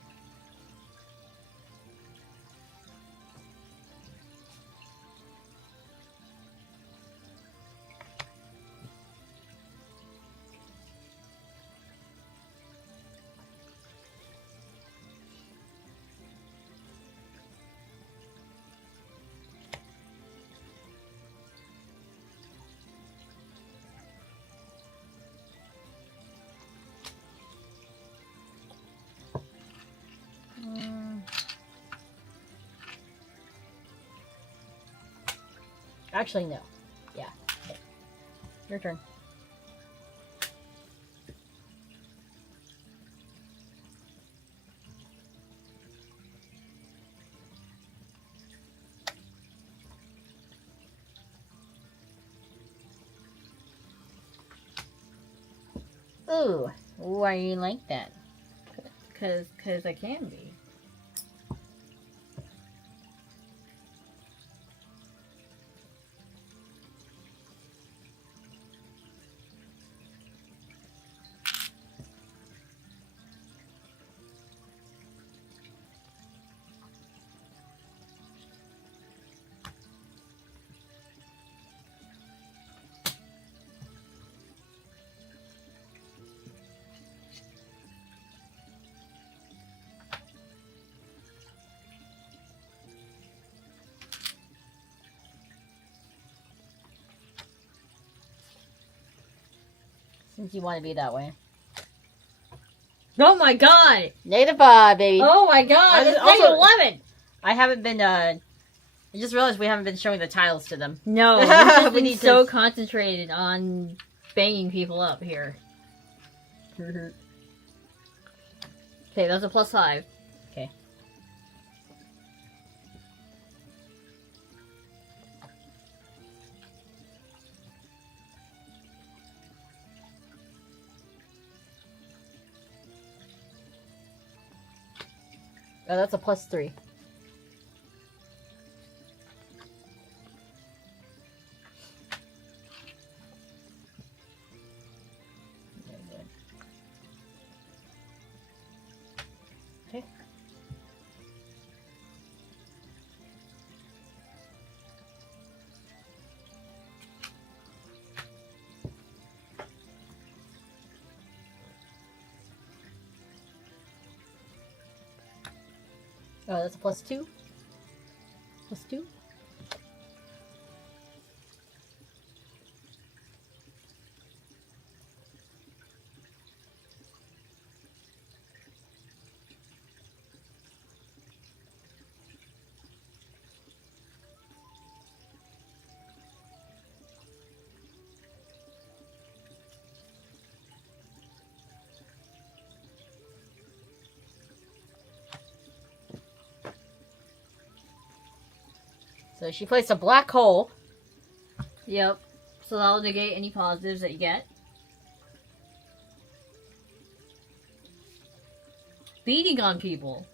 Actually, no. Yeah. Okay. Your turn. Ooh. Why do you like that? Cause I can be. Since you want to be that way. Oh my god! -5, baby. Oh my god! It's Also- negative 11! I haven't been, I just realized we haven't been showing the tiles to them. No, we've just We been need so to- concentrated on banging people up here. Okay, that's a +5. Okay. Oh, that's a +3. Okay. Oh, that's a +2. +2. So she placed a black hole. Yep. So that'll negate any positives that you get. Beating on people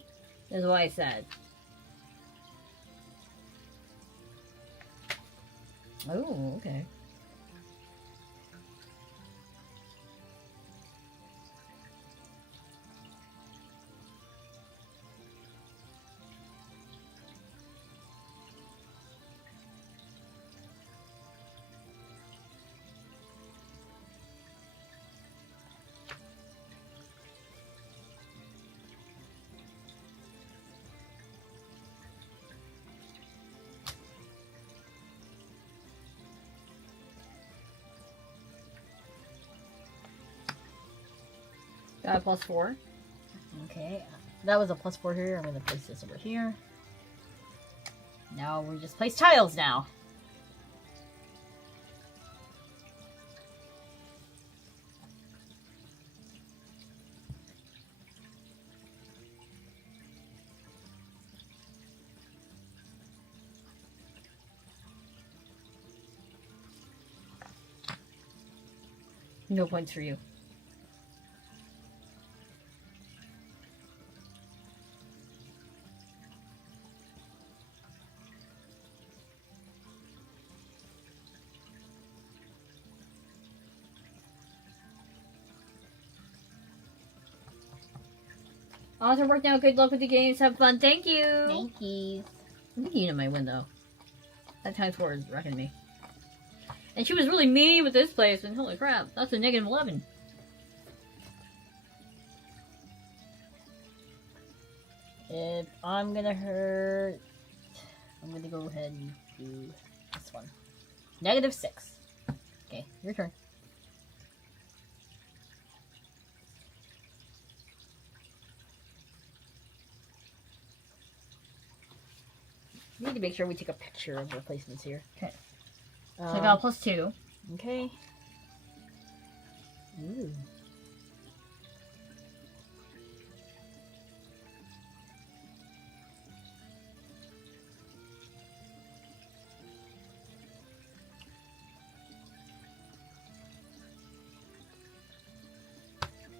is what I said. Oh, okay. Got a +4. Okay, that was a +4 here. I'm going to place this over here. Now we just place tiles now. No points for you. Awesome work now. Good luck with the games. Have fun. Thank you. Thank you. I think Yuna might win though. That ×4 is wrecking me. And she was really mean with this placement. Holy crap. That's a -11. If I'm gonna hurt, I'm gonna go ahead and do this one. -6. Okay, your turn. We need to make sure we take a picture of the placements here. Okay. So I got a +2. Okay. Ooh.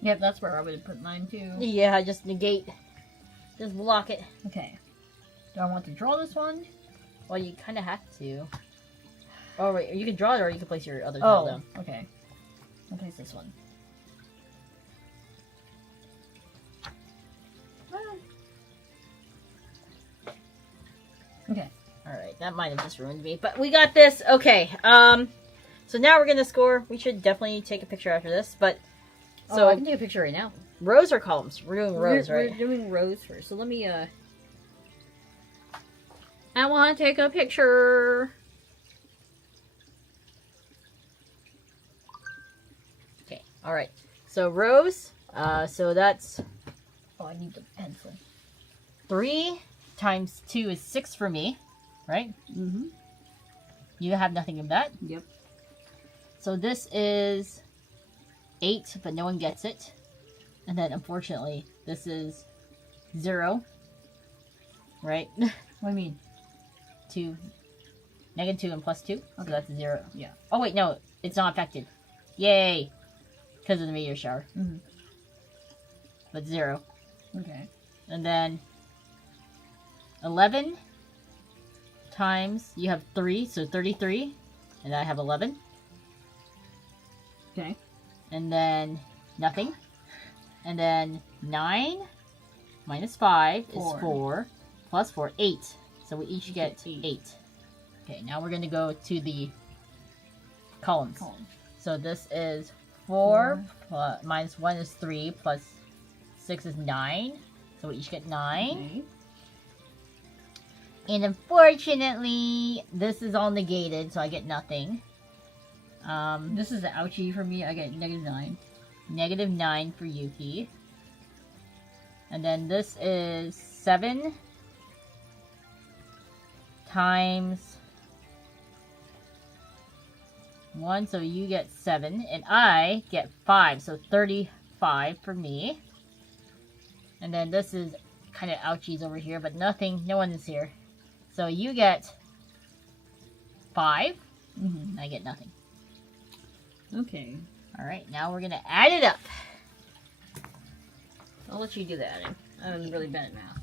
Yep, that's where I would have put mine too. Yeah, just negate. Just block it. Okay. Do I want to draw this one? Well, you kind of have to. Oh, wait. You can draw it or you can place your other tile down. Okay. I'll place this one. Okay. Alright, that might have just ruined me. But we got this. Okay. So now we're going to score. We should definitely take a picture after this. But So I can take a picture right now. Rows or columns? We're doing rows, right? We're doing rows first. So let me, I want to take a picture. Okay, alright. So rows, so that's... Oh, I need the pencil. 3 times 2 is 6 for me, right? Mm-hmm. You have nothing in that? Yep. So this is 8, but no one gets it. And then, unfortunately, this is 0. Right? What do you mean? 2. -2 and +2. Okay. So that's 0. Yeah. Oh, wait, no. It's not affected. Yay! Because of the meteor shower. Mm-hmm. But 0. Okay. And then 11 times, you have 3, so 33. And I have 11. Okay. And then nothing. And then 9 minus 5 is 4. Plus 4, 8. So we each get 8. Okay, now we're going to go to the columns. So this is 4 plus, minus 1 is 3 plus 6 is 9. So we each get 9. Okay. And unfortunately, this is all negated, so I get nothing. This is the ouchie for me. I get -9. -9 for Yuki. And then this is 7 times 1, so you get 7. And I get 5, so 35 for me. And then this is kind of ouchies over here, but nothing, no one is here. So you get 5. Mm-hmm. I get nothing. Okay. Alright, now we're gonna add it up. I'll let you do that. I'm really bad at math.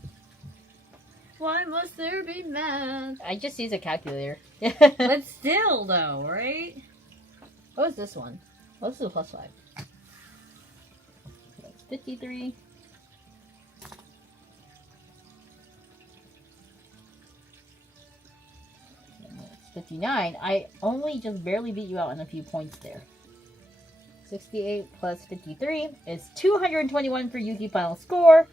Why must there be math? I just use a calculator. But still, though, right? What was this one? Oh, this is a +5. That's 53. And that's 59. I only just barely beat you out on a few points there. 68 plus 53 is 221 for Yuki final score.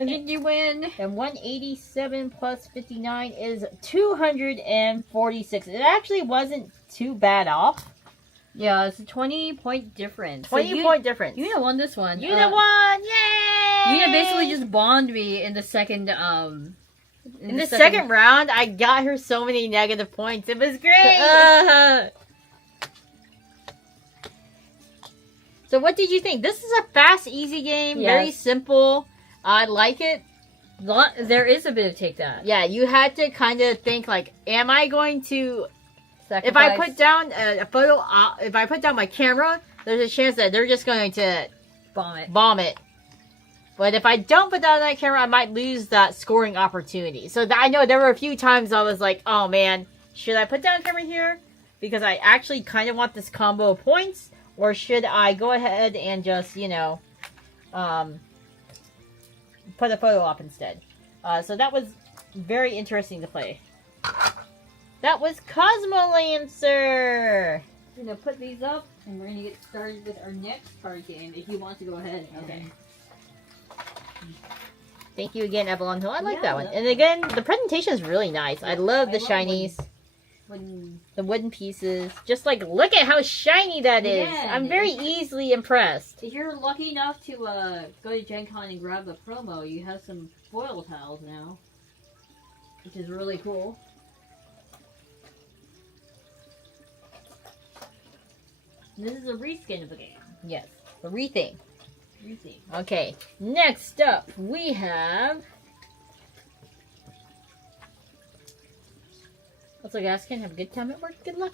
And did you win? And 187 plus 59 is 246. It actually wasn't too bad off. Yeah, it's a 20-point difference. 20-point difference. Yuna won this one. Yuna won! Yay! Yuna basically just bombed me in the second, In the second round, I got her so many negative points. It was great! So what did you think? This is a fast, easy game. Yes. Very simple. I like it. There is a bit of take that. Yeah, you had to kind of think like, am I going to... Sacrifice. If I put down a photo, if I put down my camera, there's a chance that they're just going to bomb it. But if I don't put down that camera, I might lose that scoring opportunity. So I know there were a few times I was like, oh man, should I put down a camera here? Because I actually kind of want this combo of points. Or should I go ahead and just, you know, put a photo up instead? So that was very interesting to play. That was Cosmolancer! We're going to put these up, and we're going to get started with our next card game, if you want to go ahead. Okay. Thank you again, Avalon Hill. I like Yeah, that one. And again, the presentation is really nice. I love the shinies. The wooden pieces. Just like, look at how shiny that is. Yeah, I'm very easily impressed. If you're lucky enough to go to Gen Con and grab the promo, you have some foil tiles now. Which is really cool. This is a reskin of the game. Yes. The rething. Reskin. Okay. Next up, we have... Looks like guys can have a good time at work. Good luck.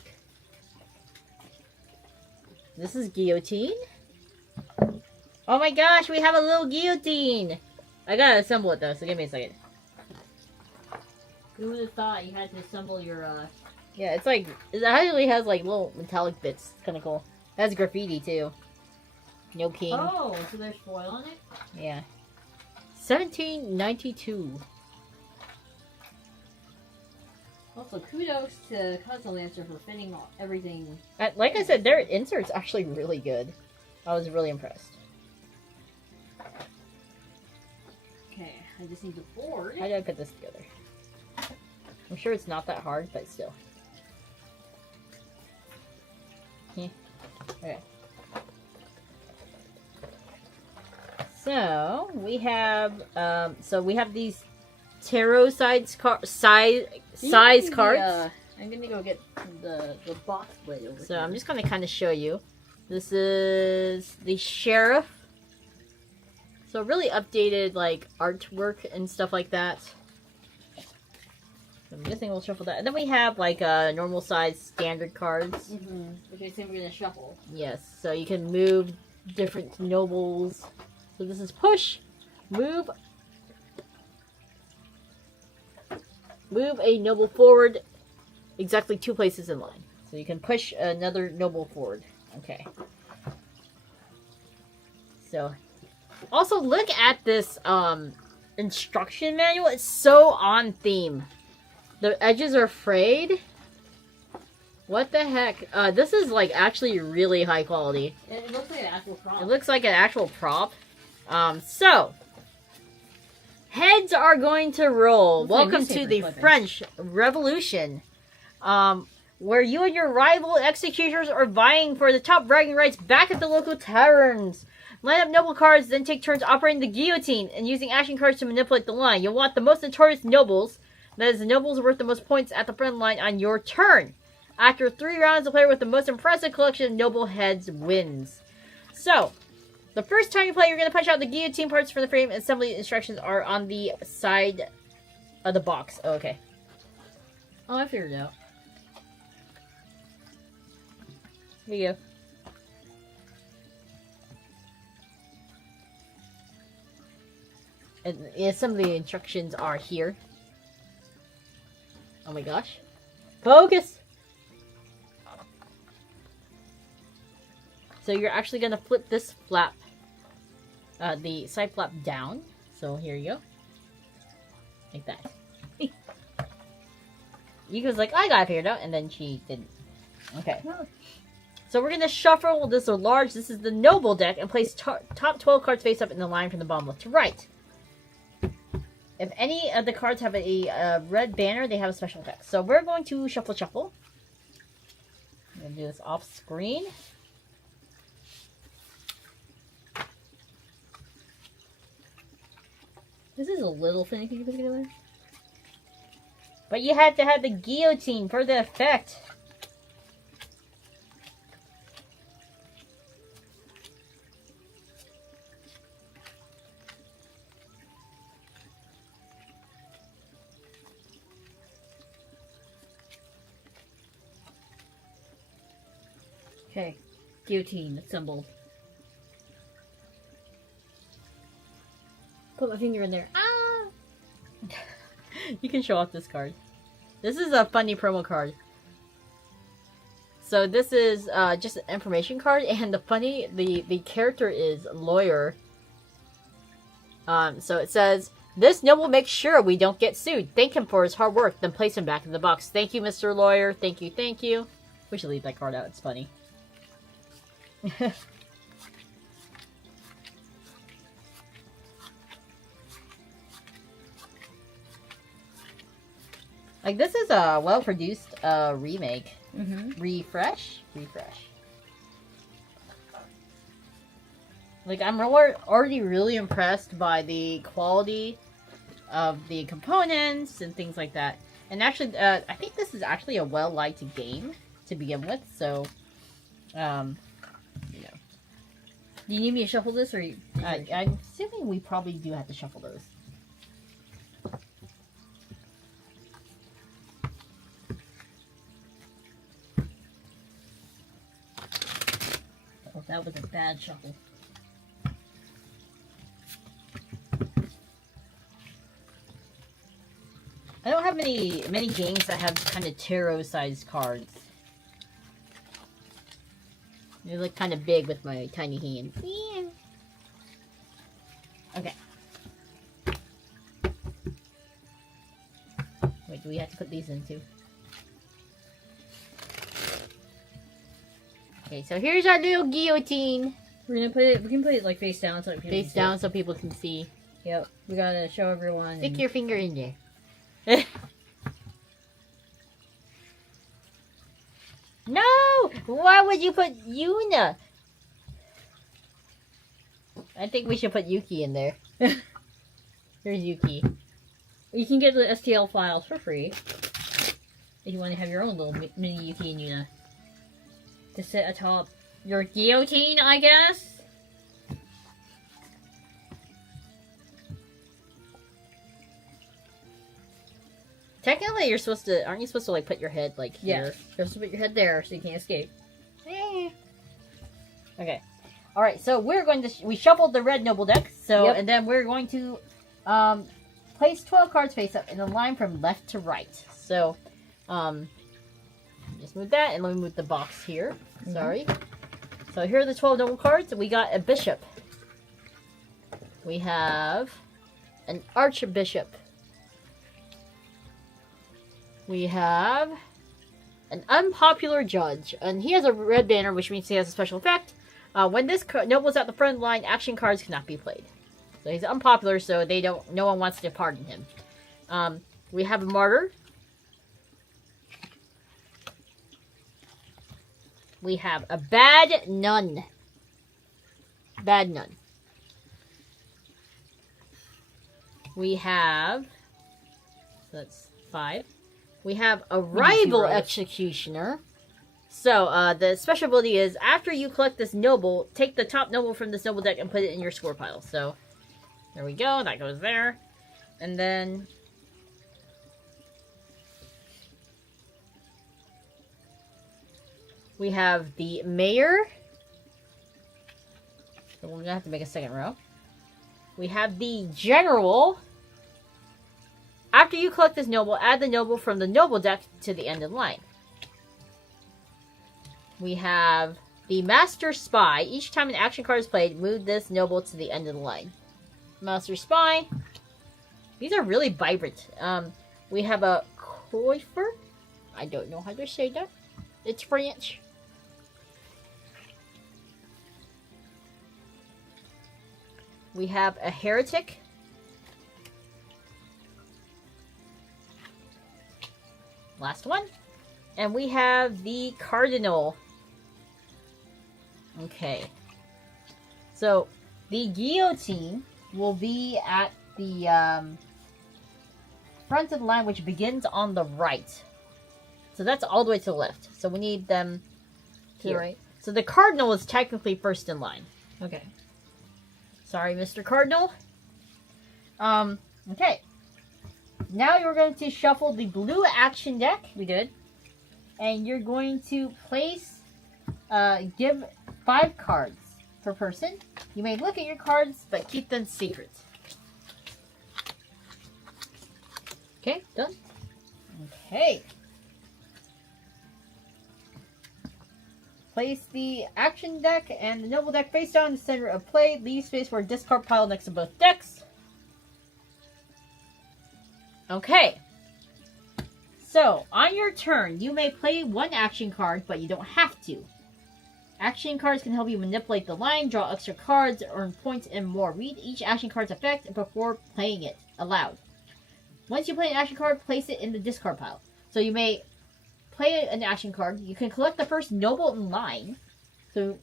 This is Guillotine. Oh my gosh, we have a little Guillotine. I gotta assemble it though, so give me a second. Who would have thought you had to assemble your, Yeah, it's like, it actually has like little metallic bits. It's kind of cool. It has graffiti too. No king. Oh, so there's foil on it? Yeah. 1792. Also, kudos to Cosmolancer for fitting everything. Like I said, their insert's actually really good. I was really impressed. Okay, I just need the board. How do I put this together? I'm sure it's not that hard, but still. Yeah. Okay. So we have these tarot size cards. I'm gonna go get the box plate over So here. I'm just gonna kind of show you. This is the sheriff. So really updated like artwork and stuff like that. So I'm guessing we'll shuffle that. And then we have like normal size standard cards. Mm-hmm. Okay, so we're gonna shuffle. Yes, so you can move different nobles. So this is push, move a noble forward exactly 2 places in line. So you can push another noble forward. Okay. So, also look at this instruction manual. It's so on theme. The edges are frayed. What the heck? This is like actually really high quality. It looks like an actual prop. It looks like an actual prop. So, heads are going to roll. Looks like Welcome to newspaper the clippings. French Revolution. Where you and your rival executors are vying for the top bragging rights back at the local taverns. Line up noble cards, then take turns operating the guillotine and using action cards to manipulate the line. You'll want the most notorious nobles. That is, the nobles worth the most points at the front line on your turn. After 3 rounds, the player with the most impressive collection of noble heads wins. So, the first time you play, you're going to punch out the guillotine parts from the frame. Assembly instructions are on the side of the box. Oh, okay. Oh, I figured it out. Here you go. And yeah, some of the instructions are here. Oh my gosh. Focus! So you're actually gonna flip this flap, the side flap down. So here you go. Like that. Yuka's like, I got it figured out, and then she didn't. Okay. So we're gonna shuffle this large. This is the noble deck, and place top 12 cards face up in the line from the bottom left to right. If any of the cards have a red banner, they have a special effect. So we're going to shuffle. I'm gonna do this off screen. This is a little finicky to put together. But you have to have the guillotine for the effect. Okay. Guillotine assembled. Put my finger in there. Ah! You can show off this card. This is a funny promo card. So this is just an information card, and the character is lawyer. So it says, this noble makes sure we don't get sued. Thank him for his hard work, then place him back in the box. Thank you, Mr. Lawyer. Thank you, thank you. We should leave that card out. It's funny. Like, this is a well-produced remake. Refresh. Like, I'm already really impressed by the quality of the components and things like that. And actually, I think this is actually a well-liked game to begin with, so, you know. Do you need me to shuffle this, or I'm assuming we probably do have to shuffle those. Oh, that was a bad shuffle. I don't have many games that have kind of tarot-sized cards. They're like kind of big with my tiny hands. Yeah. Okay. Wait, do we have to put these in too? Okay, so here's our little guillotine. We're gonna put it. We can put it like face down so people Face down so people can see. Yep. We gotta show everyone. Stick your finger in there. No! Why would you put Yuna? I think we should put Yuki in there. Here's Yuki. You can get the STL files for free if you want to have your own little mini Yuki and Yuna to sit atop your guillotine, I guess. Technically, you're supposed to. Aren't you supposed to like put your head like here? Yeah, you're supposed to put your head there so you can't escape. Okay. All right. So we're going to. We shuffled the red noble deck. So Yep. and then we're going to place 12 cards face up in a line from left to right. So just move that, and let me move the box here. Sorry. So here are the 12 noble cards. We got a bishop. We have an archbishop. We have an unpopular judge, and he has a red banner, which means he has a special effect. When this noble's at the front line, action cards cannot be played. So he's unpopular, so no one wants to pardon him. We have a martyr. We have a bad nun. Bad nun. We have, that's 5. We have a rival executioner. So, the special ability is, after you collect this noble, take the top noble from this noble deck and put it in your score pile. So, there we go. That goes there. And then We have the mayor. So we're gonna have to make a second row. We have the general. After you collect this noble, add the noble from the noble deck to the end of the line. We have the master spy. Each time an action card is played, move this noble to the end of the line. Master spy. These are really vibrant. We have a coifer. I don't know how to say that. It's French. We have a heretic. Last one. And we have the cardinal. Okay. So, the guillotine will be at the front of the line, which begins on the right. So that's all the way to the left. So we need them To the here. right. So the cardinal is technically first in line. Okay. Sorry, Mr. Cardinal. Okay. Now you're going to shuffle the blue action deck. We did. And you're going to place, give 5 cards per person. You may look at your cards, but keep them secret. Okay, done. Okay. Place the action deck and the noble deck face down in the center of play. Leave space for a discard pile next to both decks. Okay. So, on your turn, you may play 1 action card, but you don't have to. Action cards can help you manipulate the line, draw extra cards, earn points, and more. Read each action card's effect before playing it aloud. Once you play an action card, place it in the discard pile. So you may play an action card. You can collect the first noble in line. So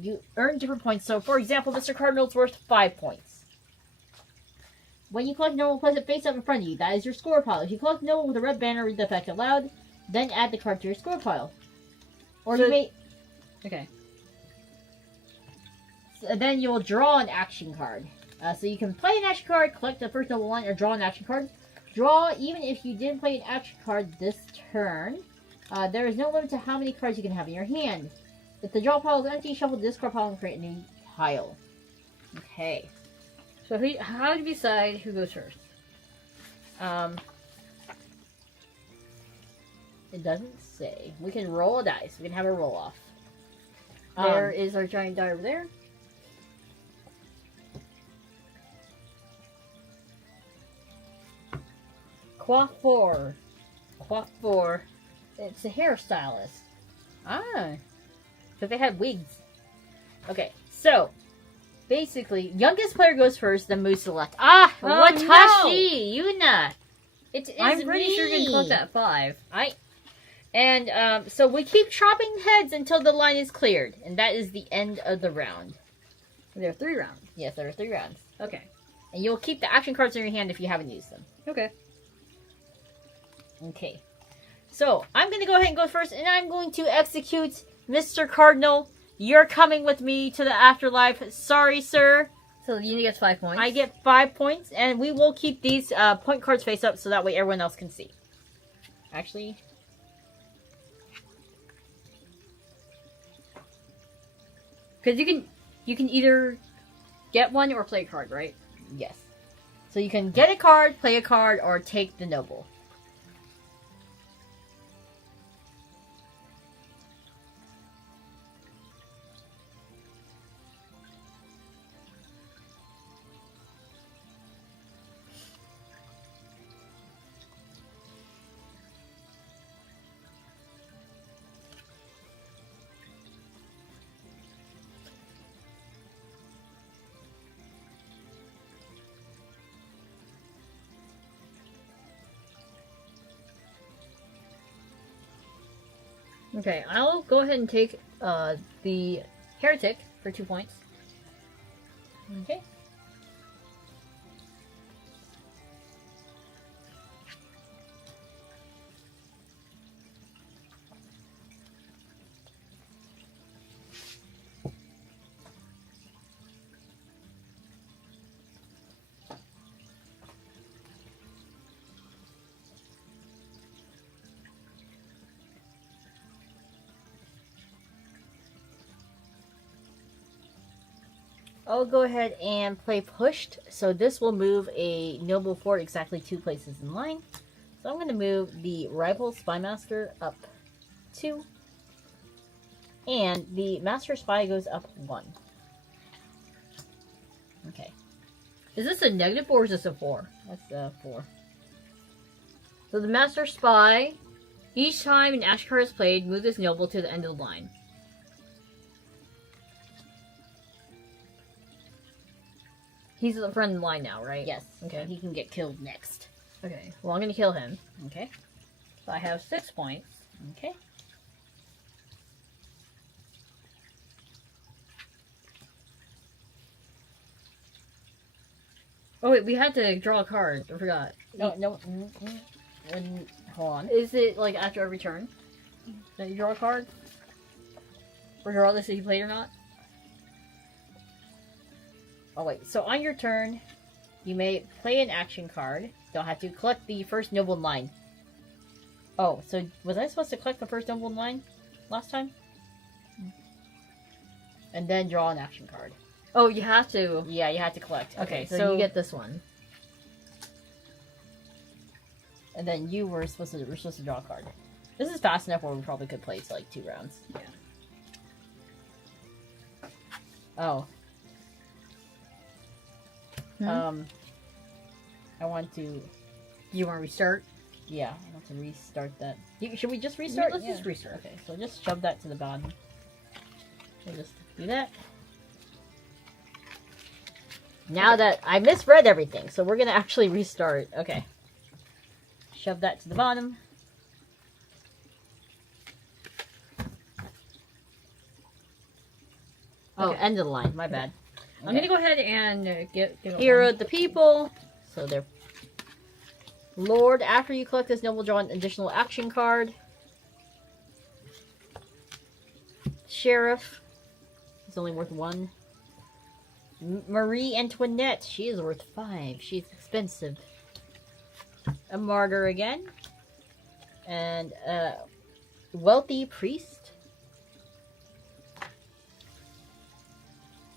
you earn different points. So, for example, Mr. Cardinal's worth 5 points. When you collect a noble, place it face up in front of you. That is your score pile. If you collect a noble with a red banner, read the effect aloud. Then add the card to your score pile. Or So- you may... Okay. So then you will draw an action card. So you can play an action card, collect the first noble line, or draw an action card. Draw even if you didn't play an action card this turn. There is no limit to how many cards you can have in your hand. If the draw pile is empty, shuffle the discard pile and create a new pile. Okay. So how do you decide who goes first? It doesn't say. We can roll a dice. We can have a roll off. There is our giant die over there. Coiffeur. Coiffeur. It's a hairstylist. Ah. Because they had wigs. Okay, so basically, youngest player goes first, then moves to the left. Ah, Oh, Watashi Yuna. It is I'm pretty sure you're me. gonna collect that 5. And so we keep chopping heads until the line is cleared, and that is the end of the round. There are 3 rounds. Yes, there are 3 rounds, Okay. and you'll keep the action cards in your hand if you haven't used them. Okay. Okay. So I'm gonna go ahead and go first, and I'm going to execute Mr. Cardinal. You're coming with me to the afterlife. Sorry, sir. So Yuna gets 5 points. I get 5 points, and we will keep these point cards face up so that way everyone else can see. Actually, because you can either get one or play a card, right? yes. So you can get a card, play a card, or take the noble. Okay, I'll go ahead and take the heretic for 2 points. Okay. I'll go ahead and play pushed. So this will move a noble forward exactly 2 places in line. So I'm going to move the rival spymaster up 2. And the master spy goes up 1. Okay. Is this a negative or is this a 4? That's 4. So the master spy, each time an action card is played, move this noble to the end of the line. He's at the front of the line now, right? Yes. Okay. So he can get killed next. Okay. Well, I'm going to kill him. Okay. So I have 6 points. Okay. Oh wait, we had to draw a card. I forgot. No. Hold on. Is it like after every turn that you draw a card? Regardless if you played or not? Oh wait, so on your turn, you may play an action card. Don't have to collect the first noble in line. Oh, so was I supposed to collect the first noble in line last time? And then draw an action card. Oh, you have to. Yeah, you have to collect. Okay, so you get this one. And then we're supposed to draw a card. This is fast enough where we probably could play to like 2 rounds. Yeah. Oh. Hmm? I want to. You want to restart? Yeah, I want to restart that. Should we just restart? Let's just restart. Okay, so just shove that to the bottom. We'll just do that. Now that I misread everything, so we're gonna actually restart. Okay. Shove that to the bottom. Oh, Okay. end of the line. My bad. I'm gonna go ahead and get Hero the people. So they're Lord. After you collect this noble, draw an additional action card. Sheriff. It's only worth 1. Marie Antoinette. She is worth 5. She's expensive. A martyr again. And a wealthy priest.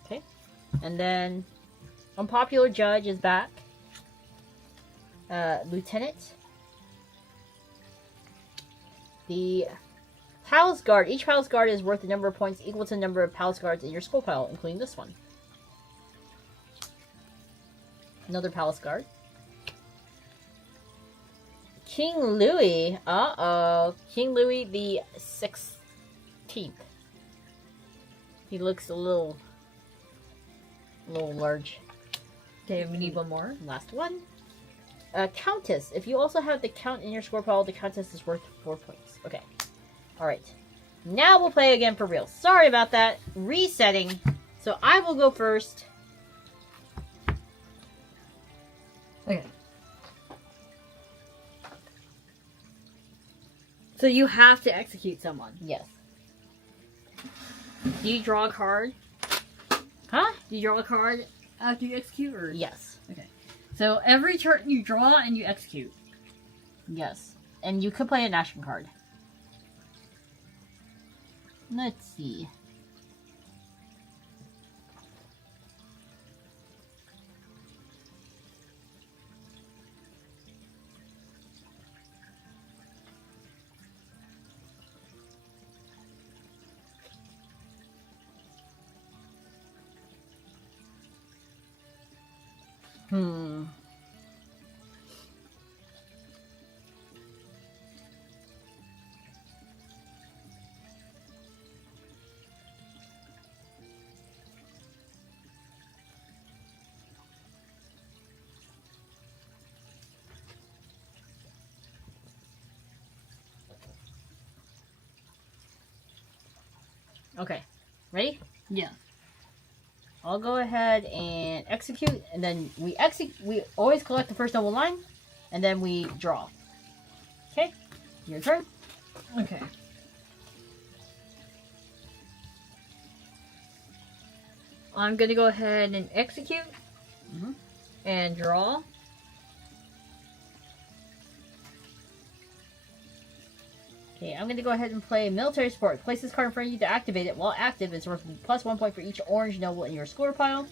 Okay. And then unpopular judge is back. Lieutenant. The Palace Guard. Each Palace Guard is worth the number of points equal to the number of Palace Guards in your school pile, including this one. Another Palace Guard. King Louis. Uh-oh. King Louis the 16th. He looks a little large. Okay, we need one more. Last one. Countess. If you also have the count in your score pile, the Countess is worth 4 points. Okay. Alright. Now we'll play again for real. Sorry about that. Resetting. So I will go first. Okay. So you have to execute someone. Yes. Do you draw a card? Huh? Do you draw a card after you execute? Or... Yes. Okay. So every turn you draw and you execute. Yes. And you could play an action card. Let's see. Okay. Ready? Yeah. I'll go ahead and execute, and then we always collect the first double line, and then we draw. Okay? Your turn. Okay. I'm gonna go ahead and execute. And draw. Okay, I'm going to go ahead and play Military Support. Place this card in front of you to activate it. While active, it's worth +1 point for each orange noble in your score pile.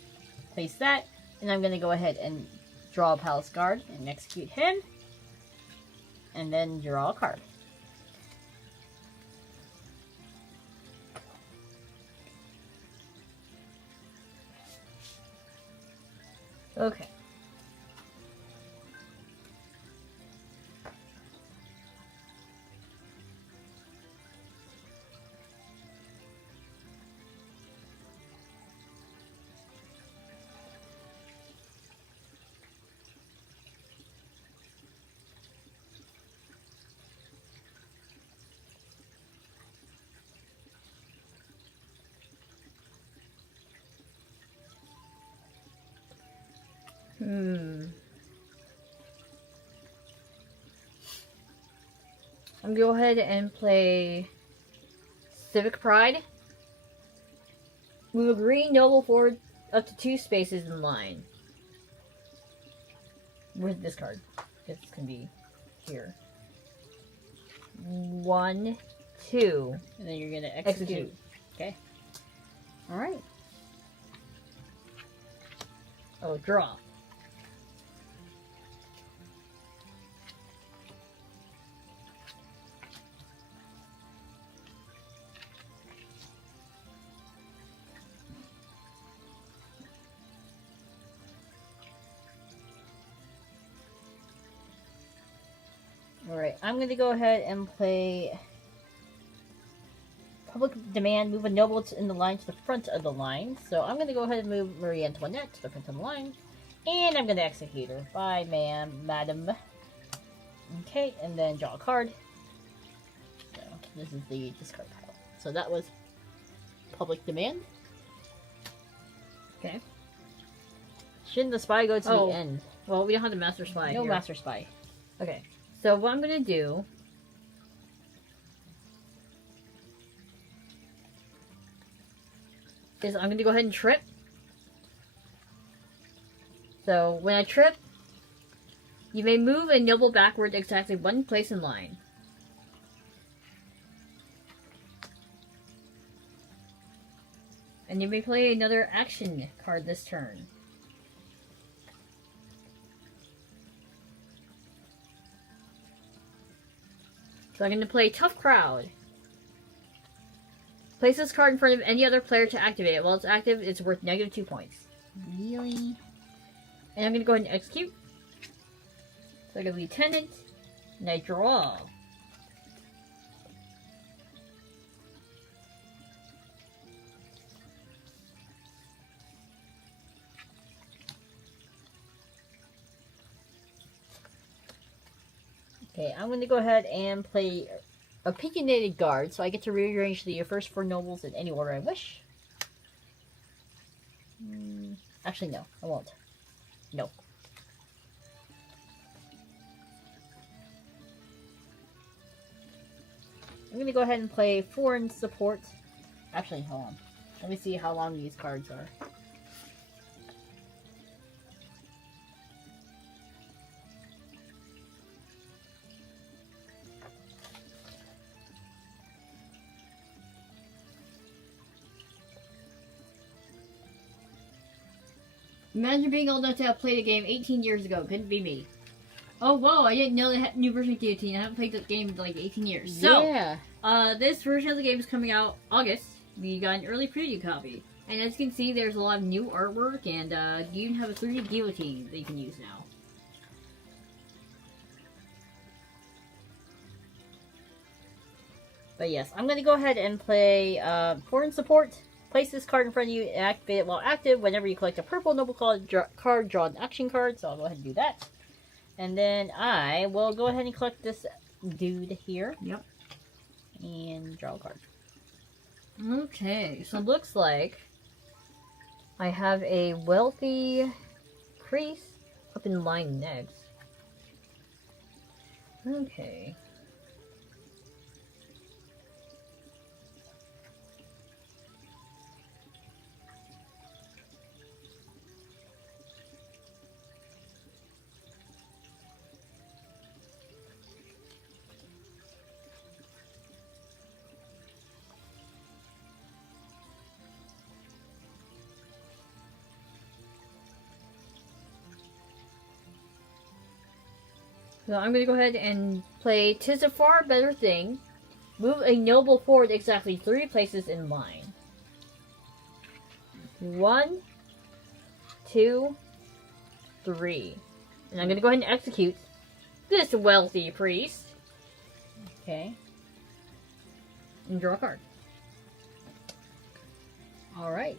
place that, and I'm going to go ahead and draw a Palace Guard and execute him, and then draw a card. Okay. I'm gonna go ahead and play Civic Pride. Move a green noble forward up to 2 spaces in line. Where's this card? This can be here. 1, 2. And then you're gonna execute. Okay. Alright. Oh, draw. Alright, I'm going to go ahead and play Public Demand, move a noble in the line to the front of the line. So I'm going to go ahead and move Marie Antoinette to the front of the line. And I'm going to execute her. Bye, madam. Okay, and then draw a card. So this is the discard pile. So that was Public Demand. Okay. Shouldn't the spy go to the end? Well, we don't have the Master Spy No here. Master Spy. Okay. So what I'm going to do is I'm going to go ahead and trip. So when I trip, you may move a noble backward exactly 1 place in line. And you may play another action card this turn. So I'm going to play Tough Crowd. Place this card in front of any other player to activate it. While it's active, it's worth -2 points. Really? And I'm going to go ahead and execute. So I get Lieutenant, and I draw. Okay, I'm going to go ahead and play Opinionated Guard, so I get to rearrange the first 4 nobles in any order I wish. Actually, no, I won't. No. I'm going to go ahead and play Foreign Support. Actually, hold on. Let me see how long these cards are. Imagine being old enough to have played a game 18 years ago. Couldn't be me. Oh, whoa, I didn't know they had a new version of Guillotine. I haven't played the game in like 18 years. So, yeah. This version of the game is coming out August. We got an early preview copy. And as you can see, there's a lot of new artwork, and you even have a 3D guillotine that you can use now. But yes, I'm going to go ahead and play Foreign Support. Place this card in front of you and activate it while active. Whenever you collect a purple noble card, draw an action card. So I'll go ahead and do that. And then I will go ahead and collect this dude here. Yep. And draw a card. Okay, so it looks like I have a wealthy priest up in line next. Okay. So I'm going to go ahead and play "'Tis a Far Better Thing." Move a noble forward exactly 3 places in line. 1, 2, 3. And I'm going to go ahead and execute this wealthy priest. Okay. And draw a card. Alright.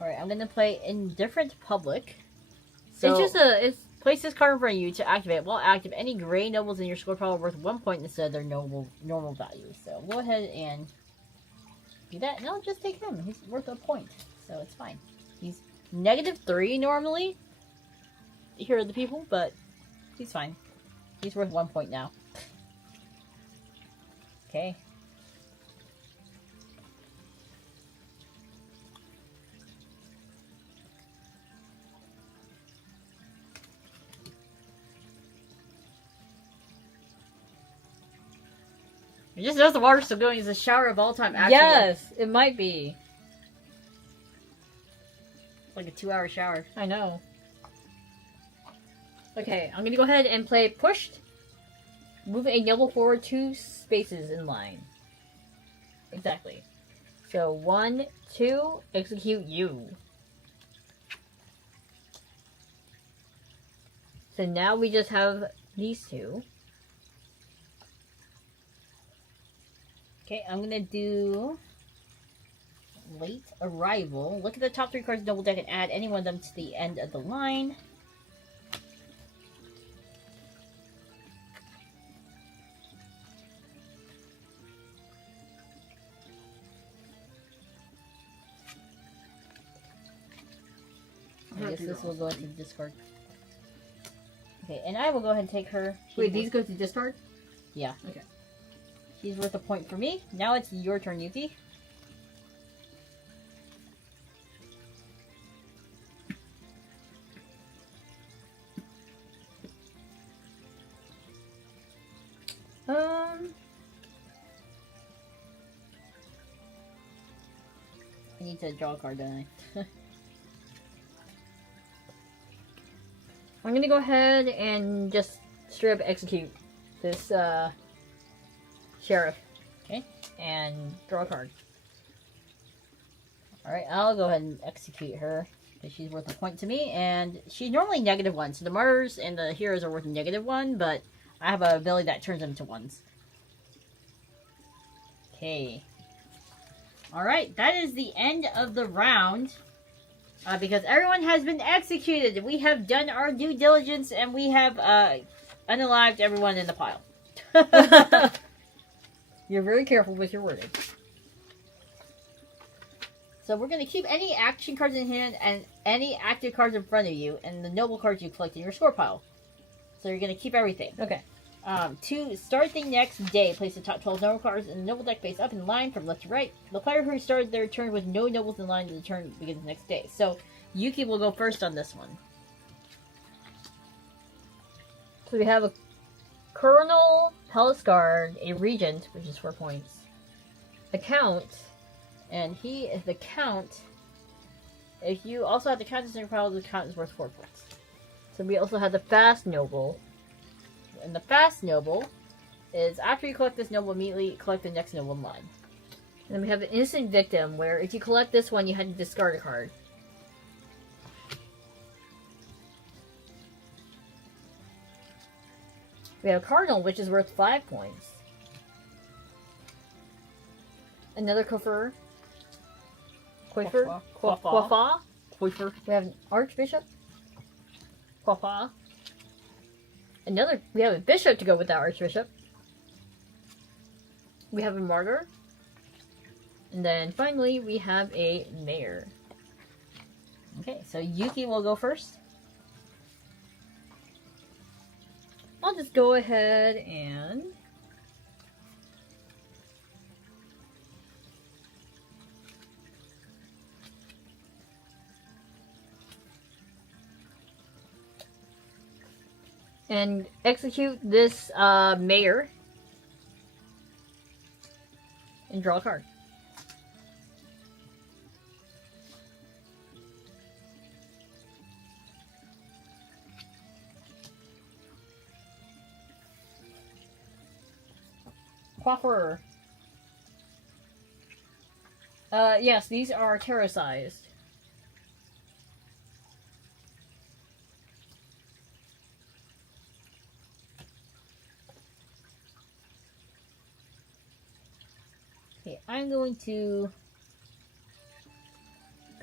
Alright, I'm gonna play Indifferent Public. So, It's place this card in front of you to activate. While active, any gray nobles in your score pile are worth 1 point instead of their normal value. So go ahead and do that. No, just take him. He's worth a point. So it's fine. He's -3 normally. Here are the people, but he's fine. He's worth 1 point now. Okay. You just notice the water's still going. It's a shower of all time action. yes, it might be. It's like a 2-hour shower. I know. Okay, I'm gonna go ahead and play Pushed. Move a noble forward 2 spaces in line. Exactly. So 1, 2, execute you. So now we just have these 2. Okay, I'm gonna do Late Arrival. Look at the top 3 cards of Double Deck and add any one of them to the end of the line. I guess this will go into the discard. Okay, and I will go ahead and take her. Wait, these go to discard? Yeah. Okay. She's worth a point for me. Now it's your turn, Yuki. I need to draw a card, don't I? I'm gonna go ahead and just straight up execute this sheriff. Okay. And draw a card. Alright, I'll go ahead and execute her. Because she's worth a point to me. And she's normally -1. So the martyrs and the heroes are worth -1. But I have an ability that turns them into 1s. Okay. Alright, that is the end of the round. Because everyone has been executed. We have done our due diligence and we have unalived everyone in the pile. You're very careful with your wording. So we're going to keep any action cards in hand and any active cards in front of you and the noble cards you collect in your score pile. So you're going to keep everything. Okay. To start the next day, place the top 12 noble cards in the noble deck face up in line from left to right. The player who started their turn with no nobles in line, the turn begins the next day. So Yuki will go first on this one. So we have a Colonel Palace Guard, a Regent, which is 4 points. A Count. And he is the Count. If you also have the Count in your pile, the Count is worth 4 points. So we also have the Fast Noble. And the Fast Noble is after you collect this noble, immediately collect the next noble in line. And then we have an Innocent Victim, where if you collect this one, you had to discard a card. We have a Cardinal, which is worth 5 points. Another Coiffeur. Coiffeur? Coiffeur? Coiffeur. We have an Archbishop. Coiffeur. We have a Bishop to go with that Archbishop. We have a Martyr. And then finally, we have a Mayor. Okay, so Yuki will go first. I'll just go ahead and and execute this mayor and draw a card. Coiffeur. Yes, these are tarot sized. Okay, I'm going to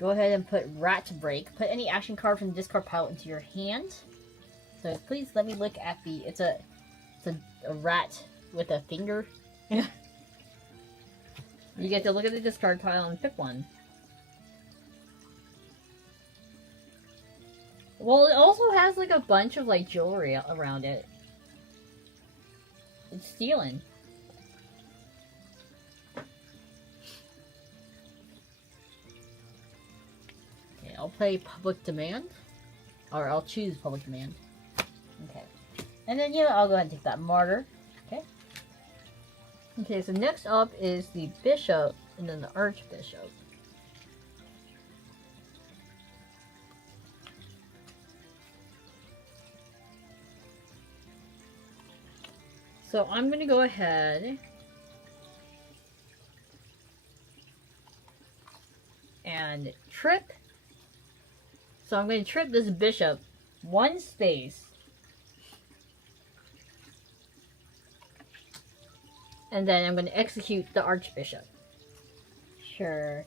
go ahead and put Rat Break. Put any action card from the discard pile into your hand. So please let me look at the. It's a rat with a finger. You get to look at the discard pile and pick one. Well, it also has like a bunch of like jewelry around it. It's stealing. Okay, I'll play Public Demand. Or I'll choose Public Demand. Okay. And then, you know, I'll go ahead and take that Martyr. Okay. Okay, so next up is the Bishop and then the Archbishop. So I'm going to go ahead and trip. So I'm going to trip this Bishop one space. And then I'm going to execute the Archbishop. Sure.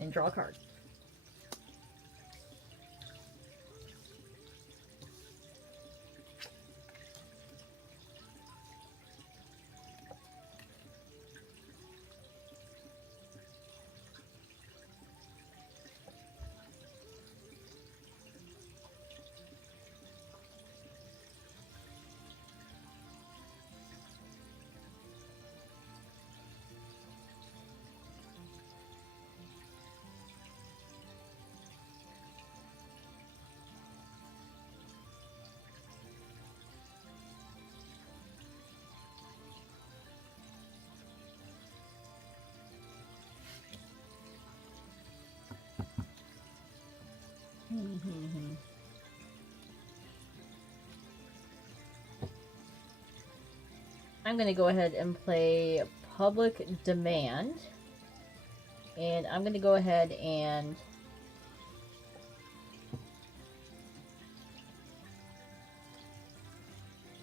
And draw a card. I'm going to go ahead and play Public Demand. And I'm going to go ahead and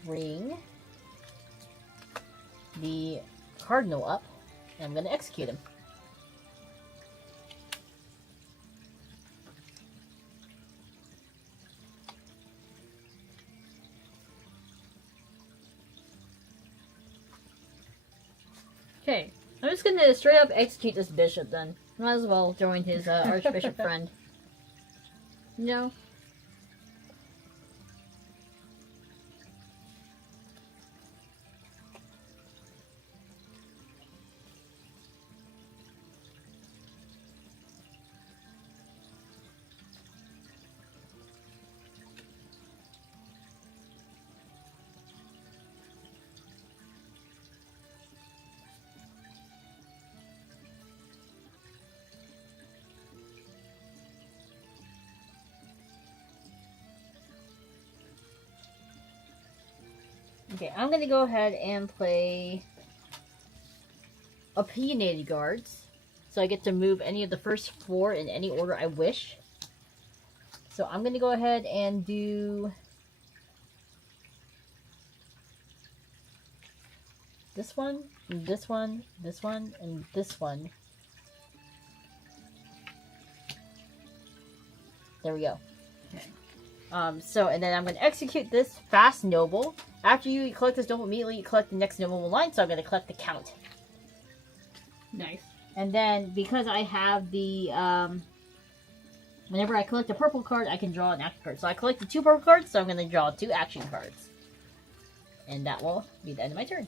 bring the Cardinal up. And I'm going to execute him. Okay, I'm just gonna straight up execute this bishop then. Might as well join his archbishop friend. No. Okay, I'm gonna go ahead and play Opinionated Guards. So I get to move any of the first 4 in any order I wish. So I'm gonna go ahead and do this one, and this one, this one, and this one. There we go. Okay. And then I'm going to execute this Fast Noble. After you collect this noble, immediately you collect the next noble line, so I'm going to collect the Count. Nice. And then, because I have the, whenever I collect a purple card, I can draw an action card. So I collected 2 purple cards, so I'm going to draw 2 action cards. And that will be the end of my turn.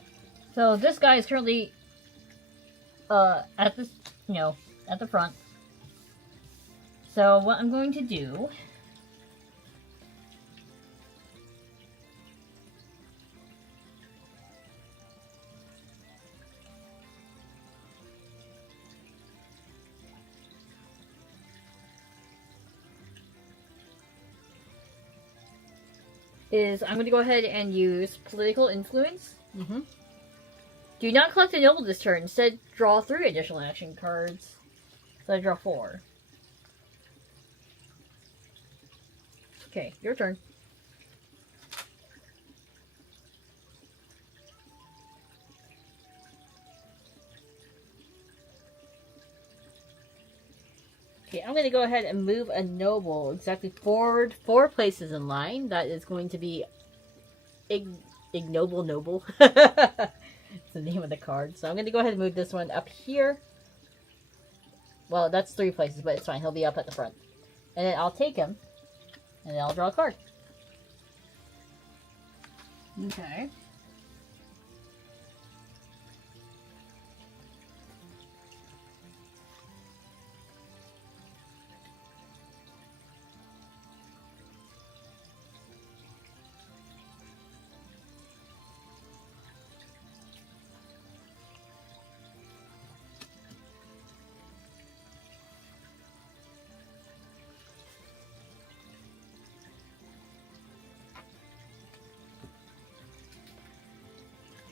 So this guy is currently, at this, at the front. So what I'm going to do is I'm going to go ahead and use political influence. Mm-hmm. Do not collect a noble this turn. Instead, draw 3 additional action cards. So I draw 4. Okay, your turn. Okay, I'm going to go ahead and move a noble exactly forward 4 places in line. That is going to be Ignoble Noble. It's the name of the card. So I'm going to go ahead and move this one up here. Well, that's 3 places, but it's fine. He'll be up at the front. And then I'll take him, and then I'll draw a card. Okay.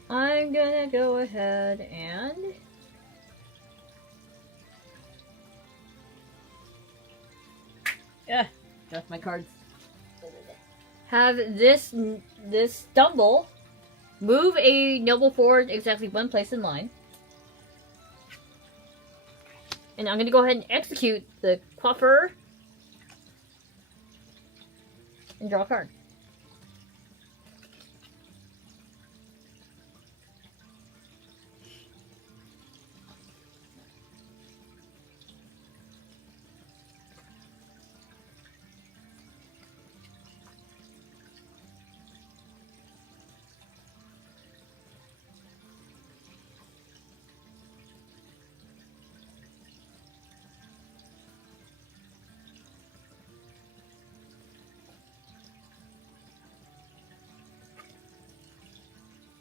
I'm gonna go ahead and Draft my cards. have this stumble move a noble forward exactly 1 place in line. And I'm gonna go ahead and execute the Quaffer and draw a card.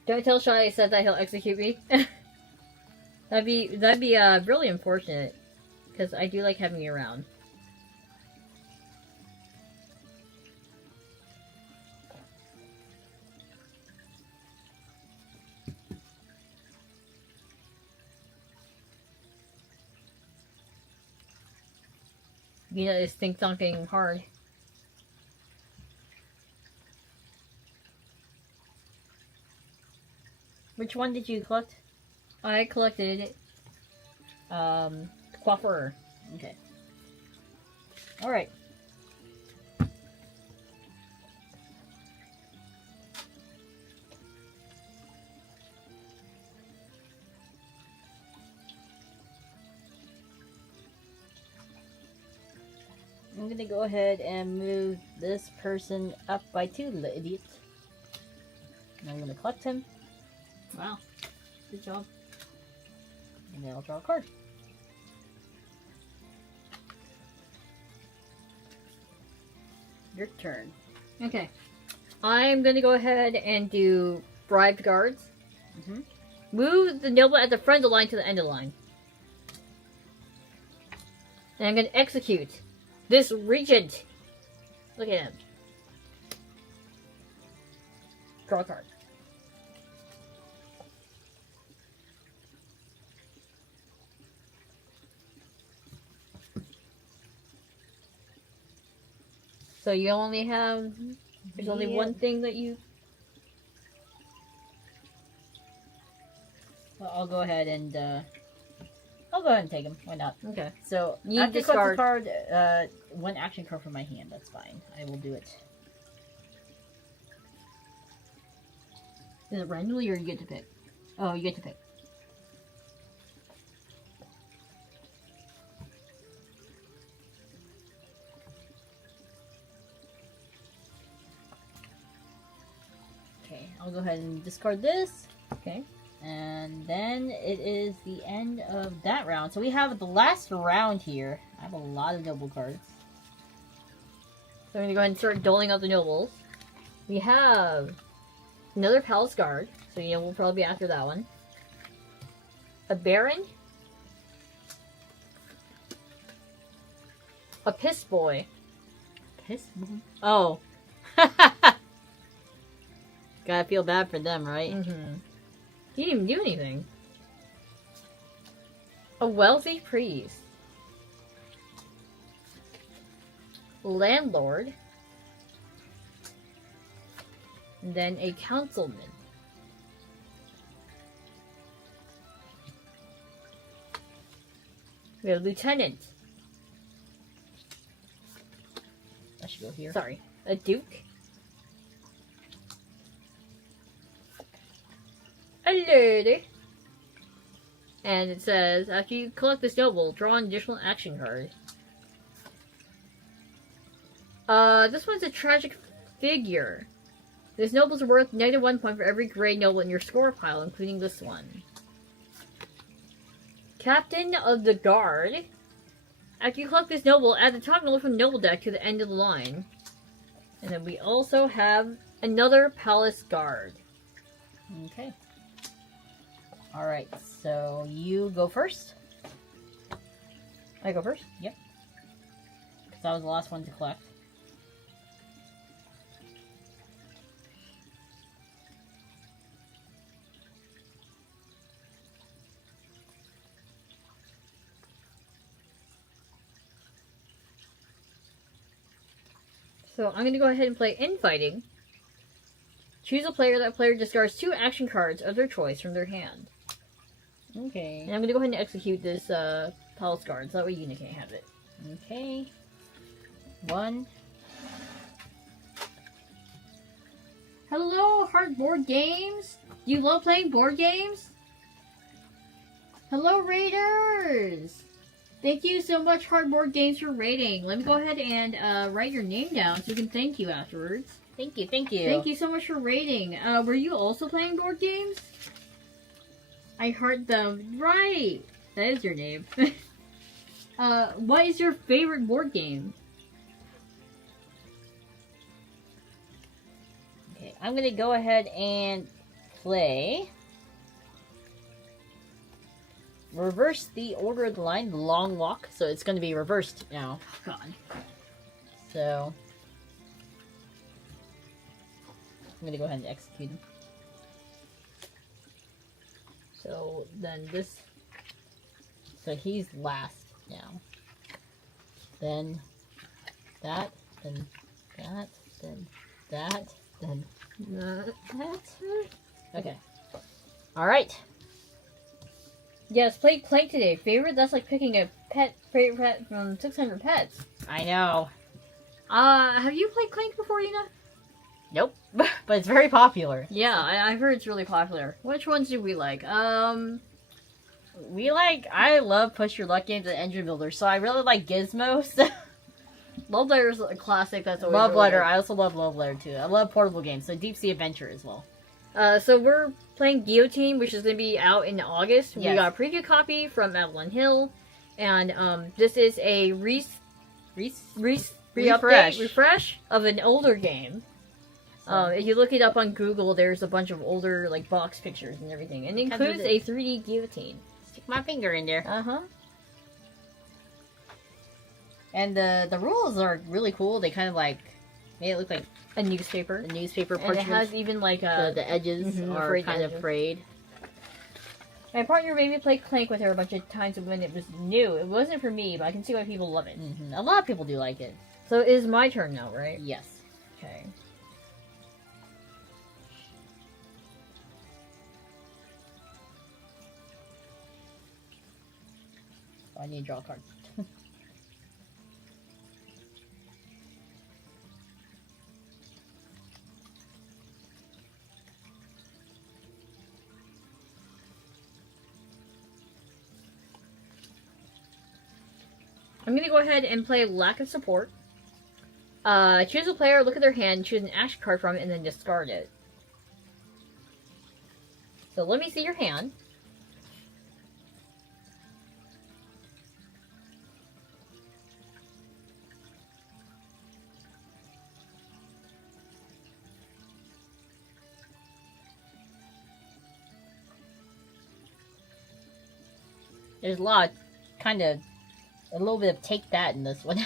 Don't tell Shy I said that he'll execute me. that'd be really unfortunate, because I do like having you around. Yuna is think-tanking hard. Which one did you collect? I collected Quaffer. Okay. Alright. I'm gonna go ahead and move this person up by 2, the idiot. And I'm gonna collect him. Wow. Good job. And then I'll draw a card. Your turn. Okay. I'm gonna go ahead and do bribed guards. Mm-hmm. Move the noble at the front of the line to the end of the line. And I'm gonna execute this regent. Look at him. Draw a card. So you only have... There's only one thing that you... Well, I'll go ahead and take him. Why not? Okay. So, You after discard- collect a card, 1 action card from my hand. That's fine. I will do it. Is it randomly or you get to pick? Oh, you get to pick. Okay, I'll go ahead and discard this. Okay. And then it is the end of that round. So we have the last round here. I have a lot of noble cards. So I'm going to go ahead and start doling out the nobles. We have another Palace Guard. So you know we'll probably be after that one. A Baron. A Piss Boy. Piss boy. Oh. Gotta feel bad for them, right? Mm-hmm. He didn't even do anything. A wealthy priest. Landlord. And then a councilman. We have a lieutenant. I should go here. Sorry. A duke. A lady. And it says, after you collect this noble, draw an additional action card. This one's a tragic figure. This noble's worth -1 point for every gray noble in your score pile, including this one. Captain of the Guard. After you collect this noble, add the top noble from the noble deck to the end of the line. And then we also have another Palace Guard. Okay. Alright, so you go first? I go first? Yep. Because I was the last one to collect. So I'm going to go ahead and play Infighting. Choose a player. That player discards 2 action cards of their choice from their hand. Okay. And I'm going to go ahead and execute this Palace Guard, so that way Yuna can't have it. Okay. 1. Hello, Heart Board Games! Do you love playing board games? Hello, Raiders! Thank you so much, Heart Board Games, for raiding. Let me go ahead and write your name down so we can thank you afterwards. Thank you, thank you. Thank you so much for raiding. Were you also playing board games? I heart them. Right! That is your name. What is your favorite board game? Okay, I'm gonna go ahead and play reverse the order of the line, the long walk. So it's gonna be reversed now. God. So I'm gonna go ahead and execute him. So then this. So he's last now. Then that, then that, then that, then that. Okay. Alright. Yes, played Clank today. Favorite? That's like picking a favorite pet from 600 Pets. I know. Have you played Clank before, Yuna? Nope. But it's very popular. Yeah, I've heard it's really popular. Which ones do we like? I love push your luck games and engine builders, so I really like Gizmos. Love Letter is a classic. That's always Love really Letter. good. I also love Love Letter too. I love portable games, so Deep Sea Adventure as well. So we're playing Guillotine, which is going to be out in August. Yes. We got a preview copy from Avalon Hill, and this is a refresh of an older game. If you look it up on Google, there's a bunch of older like box pictures and everything, and it includes a 3D guillotine. Stick my finger in there. Uh-huh. And the rules are really cool. They kind of like made it look like A newspaper. a newspaper And it parchment. has even like a... The edges are frayed kind edges. of frayed. My partner made me play Clank with her a bunch of times when it was new. It wasn't for me, but I can see why people love it. A lot of people do like it. So it is my turn now, right? Yes. Okay. I need to draw a card. I'm gonna go ahead and play Lack of Support. Choose a player, look at their hand, choose an action card from it, and then discard it. So let me see your hand. There's a lot, kind of, a little bit of take that in this one.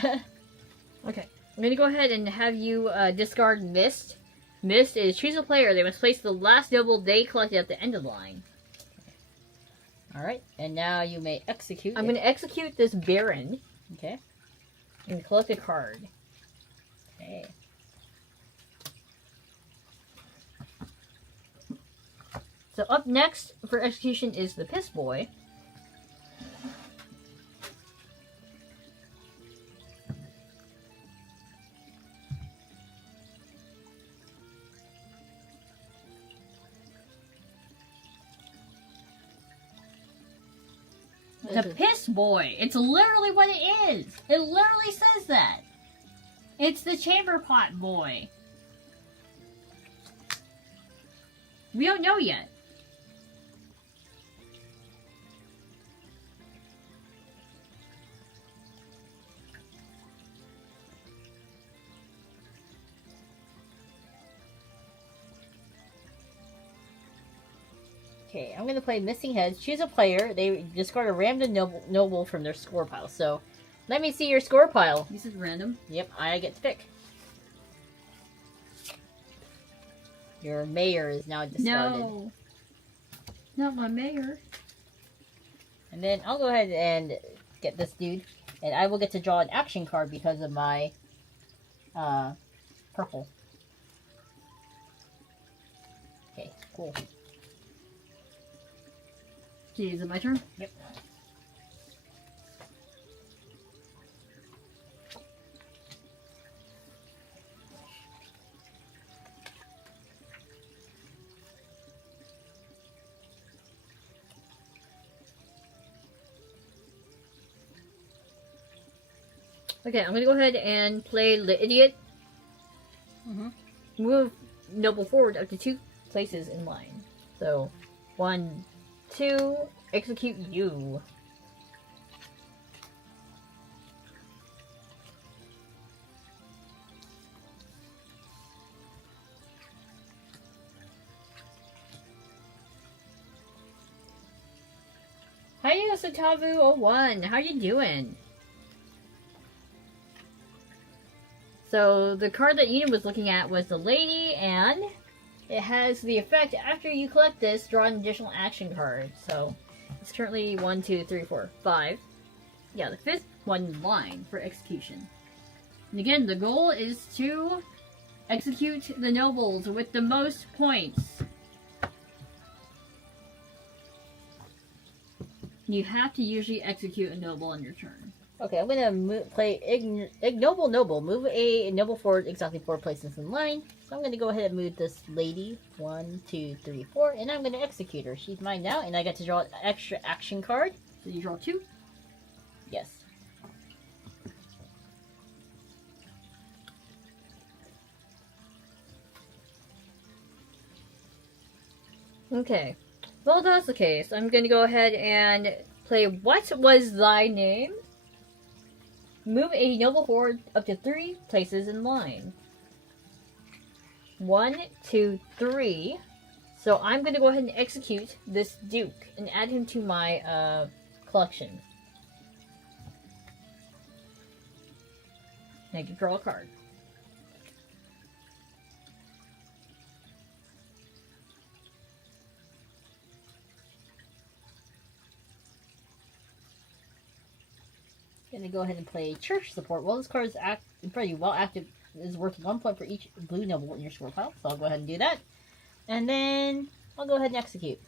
Okay. I'm gonna go ahead and have you discard Mist. missed is choose a player. They must place the last noble they collected at the end of the line. Alright, and now you may execute. I'm going to execute this Baron. Okay. And collect a card. Okay. So up next for execution is the Piss Boy. The Piss Boy. It's literally what it is. It literally says that. It's the Chamber Pot Boy. We don't know yet. Okay, I'm gonna play Missing Heads. Choose a player. They discard a random noble from their score pile. So, let me see your score pile. This is random. Yep, I get to pick. Your mayor is now discarded. No. Not my mayor. And then I'll go ahead and get this dude. And I will get to draw an action card because of my purple. Okay, cool. Okay, is it my turn? Yep. Okay, I'm gonna go ahead and play the Idiot. Move Noble forward up to 2 places in line. So, 1, 2, execute you. Hiya Satavu01, how you doing? So the card that Yuna was looking at was the Lady, and it has the effect after you collect this, draw an additional action card. So it's currently 1, 2, 3, 4, 5. Yeah, the 5th one in line for execution. And again, the goal is to execute the nobles with the most points. You have to usually execute a noble on your turn. Okay, I'm gonna play Ignoble Noble. Move a noble forward exactly 4 places in line. So I'm gonna go ahead and move this lady 1, 2, 3, 4, and I'm gonna execute her. She's mine now, and I get to draw an extra action card. So you draw 2. Yes. Okay. Well, if that's the case, I'm going to go ahead and play What Was Thy Name? Move a noble forward up to 3 places in line. 1, 2, 3. So I'm going to go ahead and execute this Duke and add him to my collection. And I can draw a card. Gonna go ahead and play Church Support. Well, this card is in front of you while active is worth 1 point for each blue noble in your score pile. So I'll go ahead and do that. And then I'll go ahead and execute.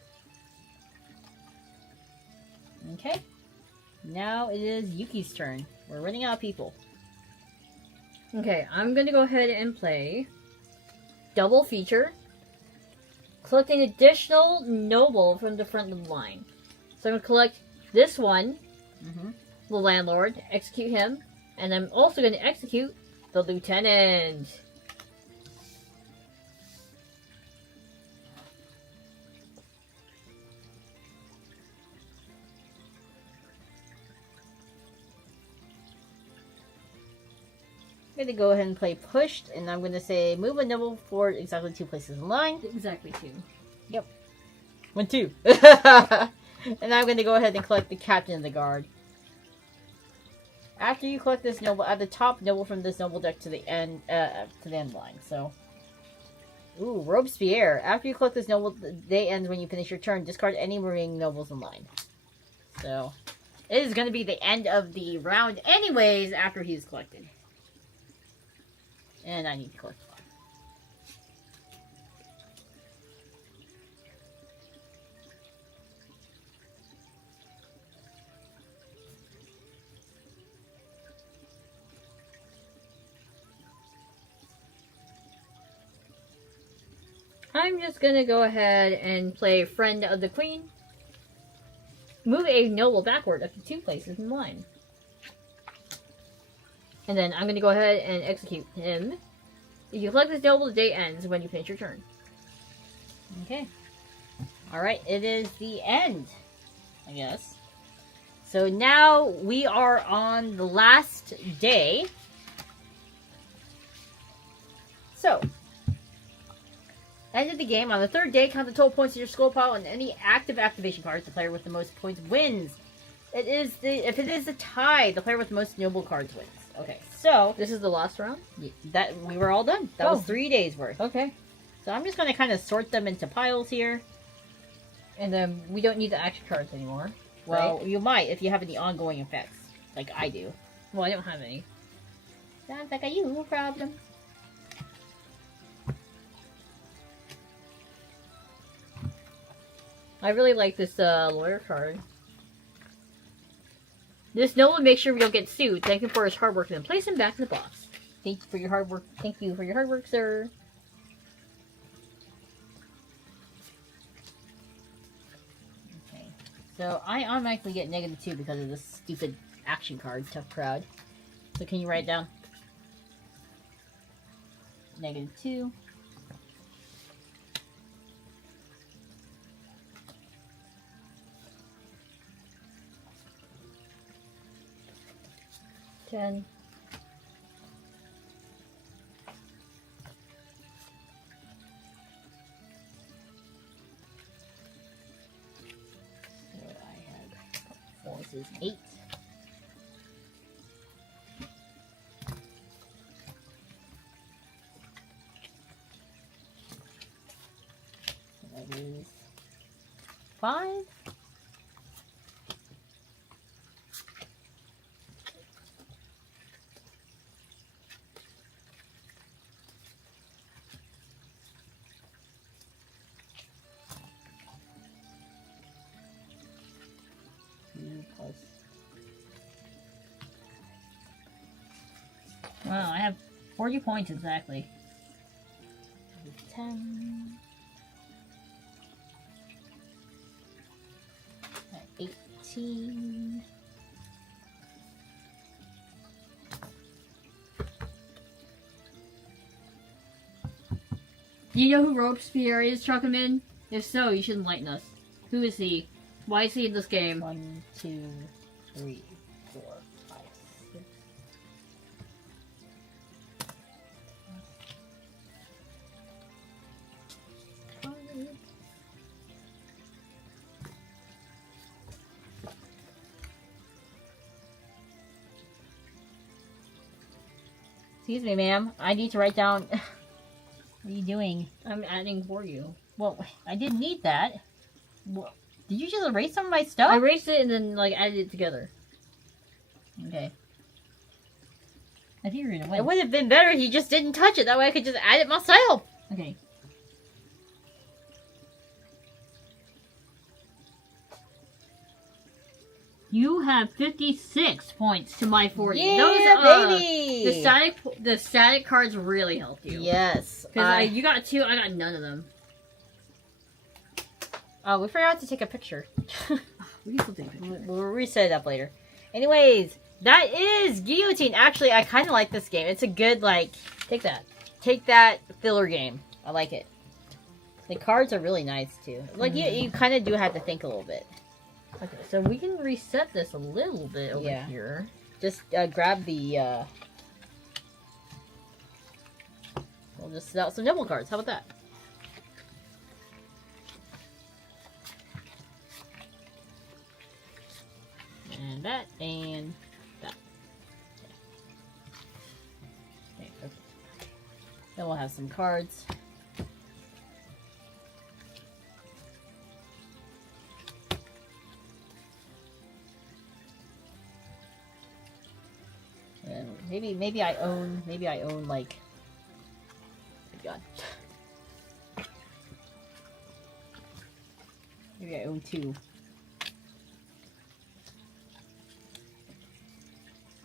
Okay. Now it is Yuki's turn. We're running out of people. Okay, I'm going to go ahead and play Double Feature. Collect an additional noble from the front of the line. So I'm going to collect this one. The Landlord, execute him, and I'm also going to execute the Lieutenant. I'm going to go ahead and play Pushed, and I'm going to say move a noble forward exactly 2 places in line. Exactly 2. Yep. 1, 2. And I'm going to go ahead and collect the Captain of the Guard. After you collect this noble, add the top noble from this noble deck to the end line. So Ooh, Robespierre. After you collect this noble, the day ends when you finish your turn. Discard any remaining nobles in line. So, it is going to be the end of the round anyways after he's collected. And I need to collect 5. I'm just gonna go ahead and play Friend of the Queen. Move a noble backward up to 2 places in line. And then I'm gonna go ahead and execute him. If you collect this noble, the day ends when you finish your turn. Okay. Alright, it is the end, I guess. So now we are on the last day. So, end of the game. On the 3rd day, count the total points in your skull pile and any active activation cards. The player with the most points wins. If it is a tie, the player with the most noble cards wins. Okay, so This is the last round? that we were all done. That was 3 days worth. Okay. So I'm just going to kind of sort them into piles here. And then we don't need the action cards anymore. Well, right? you might if you have any ongoing effects, like I do. Well, I don't have any. Sounds like a you problem. I really like this lawyer card. This noble makes sure we don't get sued. Thank him for his hard work and then place him back in the box. Thank you for your hard work. Thank you for your hard work, sir. Okay. So I automatically get -2 because of this stupid action card, Tough Crowd. So can you write down? -2. $10. So I have forces 8. So that is 5. Plus Wow, I have 40 points exactly. 10. 18. Do you know who Robespierre is, Chuckaman? If so, you should enlighten us. Who is he? Why is he in this game? 1, 2, 3, 4, 5, 6. Excuse me, ma'am. I need to write down. What are you doing? I'm adding for you. Well, I didn't need that. What? Did you just erase some of my stuff? I erased it and then like added it together. Okay. I think you're gonna win. It would have been better if you just didn't touch it. That way I could just add it myself. Okay. You have 56 points to my 40. Yeah, baby! The static cards really helped you. Yes. Because you got 2, I got none of them. Oh, we forgot to take a picture. We can still take a picture. We'll reset it up later. Anyways, that is Guillotine. Actually, I kind of like this game. It's a good, like, Take that. take that filler game. I like it. The cards are really nice, too. Like, you kind of do have to think a little bit. Okay, so we can reset this a little bit over Yeah. here. Just grab the, we'll just set out some noble cards. How about that? And that, and that. Okay, perfect. Then we'll have some cards. Maybe I own like. Oh God. Maybe I own 2.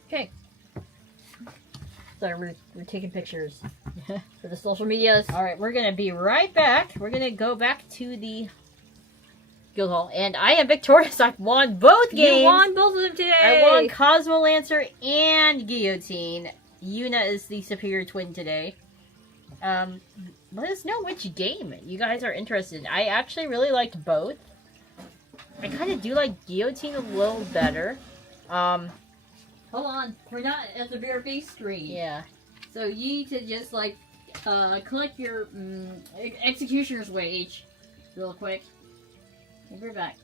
Okay. So we're taking pictures for the social medias. All right, we're gonna be right back. We're gonna go back to the guild hall, and I am victorious. I won both games. You won both of them today. I won Cosmolancer and Guillotine. Yuna is the superior twin today. Let us know which game you guys are interested in. I actually really liked both. I kind of do like Guillotine a little better. Hold on, we're not at the bare base screen. Yeah. So you need to just like click your executioner's wage real quick. We'll be back.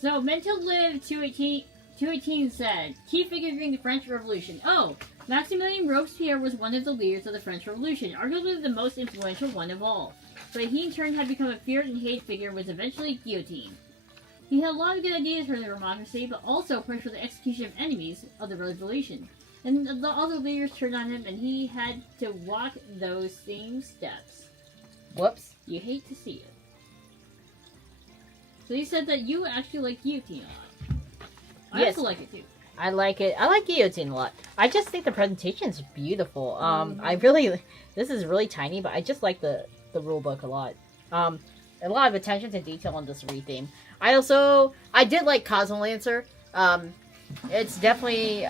So, Mental Live 218 said, key figure during the French Revolution. Oh, Maximilien Robespierre was one of the leaders of the French Revolution, arguably the most influential one of all. But he in turn had become a feared and hated figure and was eventually guillotined. He had a lot of good ideas for the democracy, but also pushed for the execution of enemies of the Revolution. And the other leaders turned on him, and he had to walk those same steps. Whoops. You hate to see it. So you said that you actually like Guillotine a lot. I Yes. also like it too. I like it. I like Guillotine a lot. I just think the presentation's beautiful. I really, this is really tiny, but I just like the rule book a lot. A lot of attention to detail on this retheme. I did like Cosmolancer. It's definitely,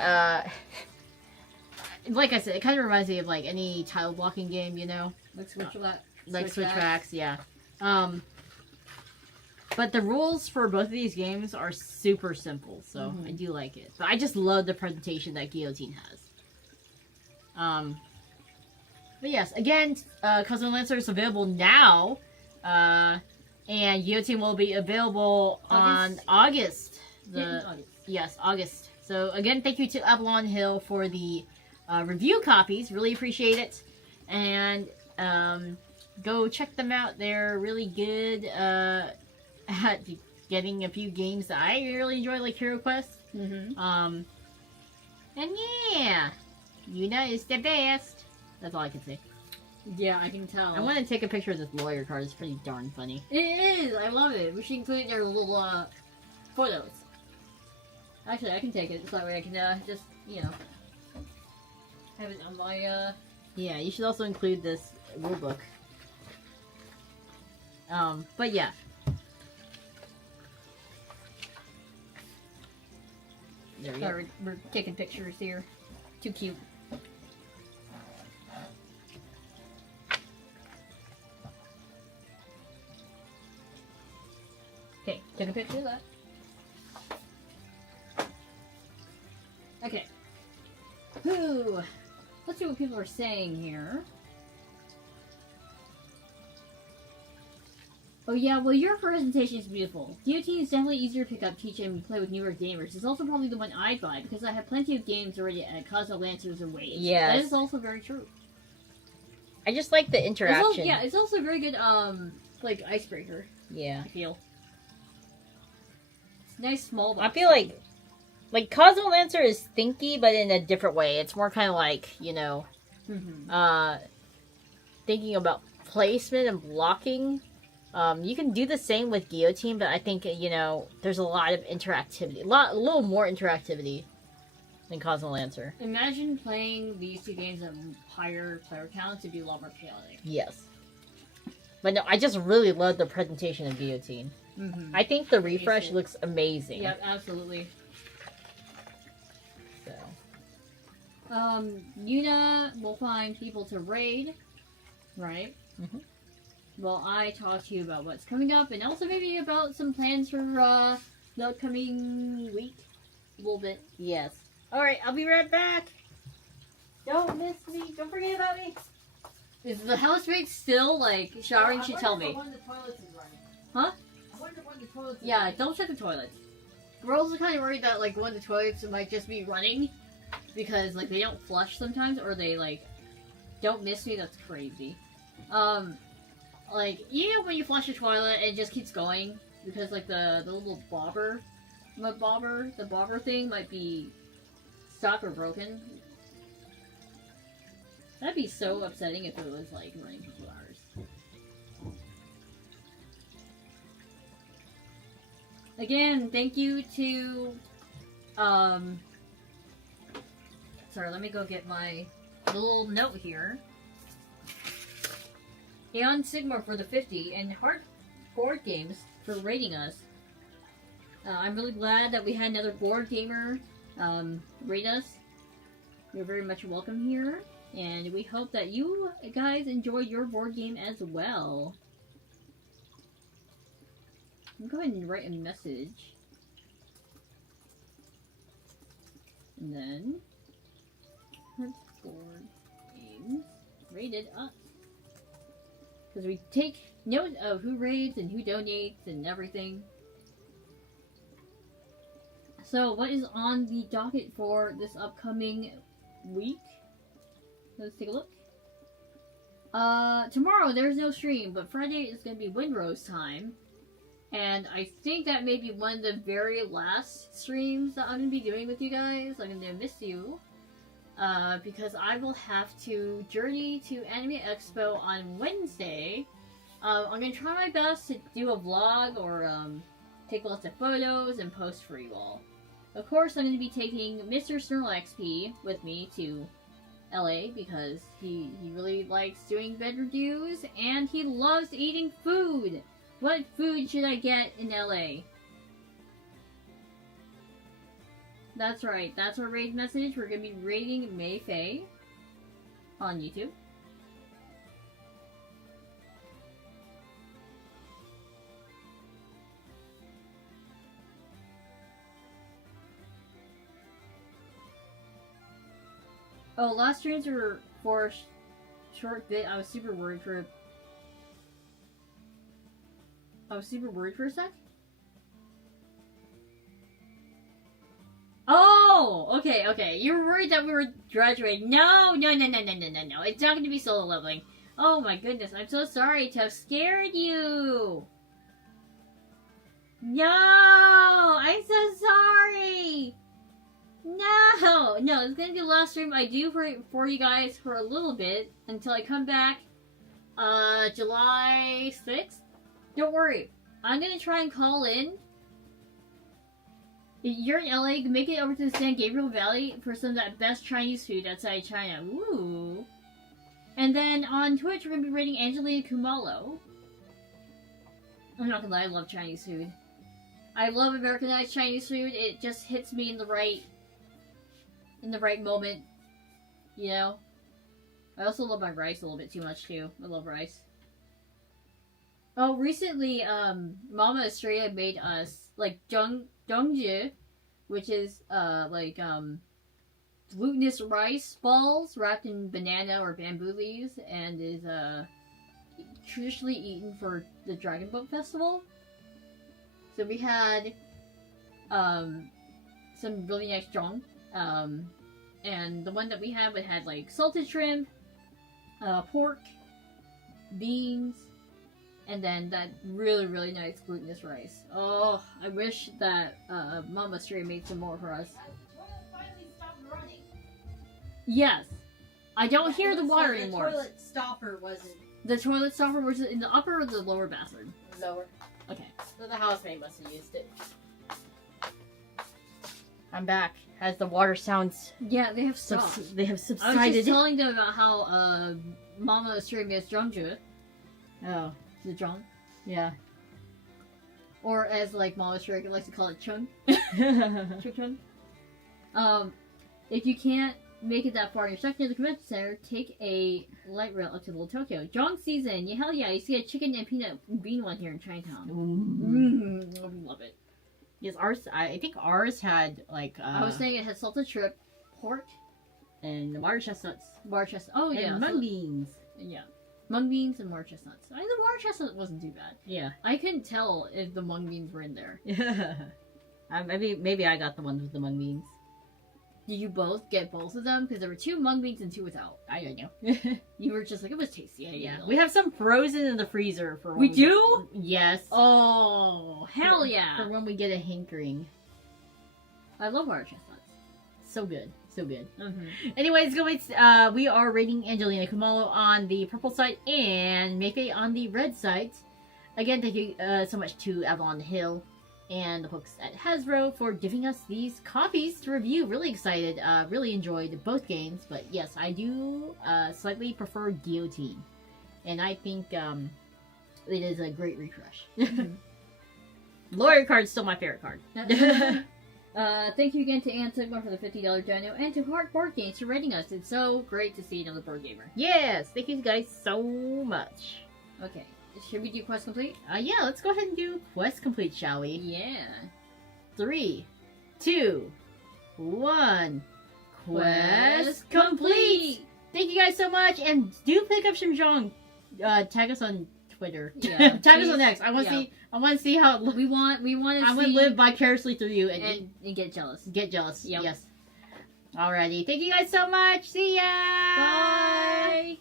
like I said, it kind of reminds me of like any tile blocking game, you know? Like Switchbacks. Like Switchbacks, yeah. But the rules for both of these games are super simple, so I do like it. But I just love the presentation that Guillotine has. But yes, again, Cosmolancer is available now, and Guillotine will be available on August. Yes, August. So again, thank you to Avalon Hill for the review copies. Really appreciate it. And go check them out. They're really good at getting a few games that I really enjoy, like Hero Quest. And yeah, Yuna is the best. That's all I can say. Yeah, I can tell. I want to take a picture of this lawyer card. It's pretty darn funny. It is! I love it. We should include it in our little photos. Actually, I can take it so that way I can just, you know, have it on my Yeah, you should also include this rulebook. But yeah. There we go. Sorry, we're taking pictures here. Too cute. Okay, took a picture of that. Okay. Whew. Let's see what people are saying here. Oh yeah, well your presentation is beautiful. Guillotine is definitely easier to pick up, teach, and play with newer gamers. It's also probably the one I'd buy because I have plenty of games already at Cosmolancers and Waves. Yes. That is also very true. I just like the interaction. It's also a very good, like, icebreaker. Yeah. I feel. It's nice small box. I feel like Cosmolancer is thinky, but in a different way. It's more kind of like, you know, thinking about placement and blocking. You can do the same with Guillotine, but I think, you know, there's a lot of interactivity. A little more interactivity than Cosmolancer. Imagine playing these two games at higher player counts. It'd be a lot more chaotic. Yes. But no, I just really love the presentation of Guillotine. I think the refresh looks amazing. Yep, absolutely. So. Yuna will find people to raid, right? Well, I talk to you about what's coming up, and also maybe about some plans for the upcoming week. A little bit. Yes. Alright, I'll be right back. Don't miss me. Don't forget about me. Is the housemate still, like, showering? Should tell me. One of the toilets is running. Huh? I wonder if one of the toilets is Yeah, running. don't check the toilets. We're also kind of worried that, like, one of the toilets might just be running because, like, they don't flush sometimes, or they, like, don't miss me. That's crazy. Like, you know when you flush a toilet, it just keeps going because, like, the little the bobber thing might be stuck or broken. That'd be so upsetting if it was, like, running for 2 hours. Again, thank you to, sorry, let me go get my little note here. Aeon Sigma for the 50, and Heart Board Games for rating us. I'm really glad that we had another board gamer, rate us. You're very much welcome here. And we hope that you guys enjoy your board game as well. I'm going to go ahead and write a message. And then, board games rated us. Because we take note of who raids and who donates and everything. So, what is on the docket for this upcoming week? Let's take a look. Tomorrow there's no stream, but Friday is going to be Windrose time. And I think that may be one of the very last streams that I'm going to be doing with you guys. I'm going to miss you. Because I will have to journey to Anime Expo on Wednesday. I'm going to try my best to do a vlog or take lots of photos and post for you all. Of course, I'm going to be taking Mr. Snurl XP with me to LA because he really likes doing bed reviews and he loves eating food. What food should I get in LA? That's right, that's our raid message. We're going to be raiding Mei Fei on YouTube. Oh, last streams were for a short bit. I was super worried for a sec. Oh, okay. You were worried that we were graduating. No. It's not going to be solo leveling. Oh my goodness, I'm so sorry to have scared you. No, I'm so sorry. No, it's gonna be the last stream I do for you guys for a little bit until I come back, July 6th. Don't worry, I'm gonna try and call in. If you're in LA, make it over to the San Gabriel Valley for some of that best Chinese food outside China. Ooh. And then on Twitch, we're gonna be rating Angelina Kumalo. I'm not gonna lie, I love Chinese food. I love Americanized Chinese food. It just hits me in the right moment, you know. I also love my rice a little bit too much too. I love rice. Oh, recently, Mama Estrella made us like dongji, which is glutinous rice balls wrapped in banana or bamboo leaves, and is traditionally eaten for the Dragon Boat Festival. So we had some really nice zhong. And the one that we had, had like salted shrimp, pork, beans, and then that really nice glutinous rice. Oh, I wish that Mama Stray made some more for us. The toilet finally stopped running. Yes. I don't hear the water anymore. The toilet stopper wasn't. The toilet stopper was in the upper or the lower bathroom? Lower. Okay. So the housemaid must have used it. I'm back. As the water sounds, Yeah, they have stopped. they have I was subsided. just telling them about how Mama Stray makes zhongzhi. Oh, The zhong. yeah. Or as like Mama Stray likes to call it chung. Chung. If you can't make it that far and you're stuck near the convention center, take a light rail up to Little Tokyo. Zhong season, yeah, hell yeah, you see a chicken and peanut bean one here in Chinatown. Love it. Yes, ours. I think ours had like. I was saying it had salted shrimp, pork, And the water chestnuts. Water chestnut. Oh, yeah. And mung beans. Yeah. Mung beans and water chestnuts. I think the water chestnut wasn't too bad. Yeah. I couldn't tell if the mung beans were in there. Maybe I got the ones with the mung beans. Did you both get both of them? Because there were 2 mung beans and 2 without. I don't know. You were just like, it was tasty. Yeah. We have some frozen in the freezer for when we do? Yes. Oh, hell yeah. For when we get a hankering. I love water chestnuts. So good. So good. Mm-hmm. Anyways, we are rating Angelina Kumalo on the purple site and Mayfae on the red site. Again, thank you so much to Avalon Hill and the folks at Hasbro for giving us these copies to review. Really excited. Really enjoyed both games. But yes, I do slightly prefer Guillotine. And I think it is a great refresh. Lawyer card's still my favorite card. Thank you again to Ann Sigma for the $50 dono and to Heart Board Games for rating us. It's so great to see another board gamer. Yes, thank you guys so much. Okay, should we do Quest Complete? Yeah, let's go ahead and do Quest Complete, shall we? Yeah. 3, 2, 1. Quest Complete! Thank you guys so much, and do pick up Shimjong. Tag us on Twitter. Yeah, tag us on X. I want to see. I want to see how we want to. I want to live vicariously through you and get jealous. Get jealous. Yep. Yes. Alrighty. Thank you guys so much. See ya. Bye.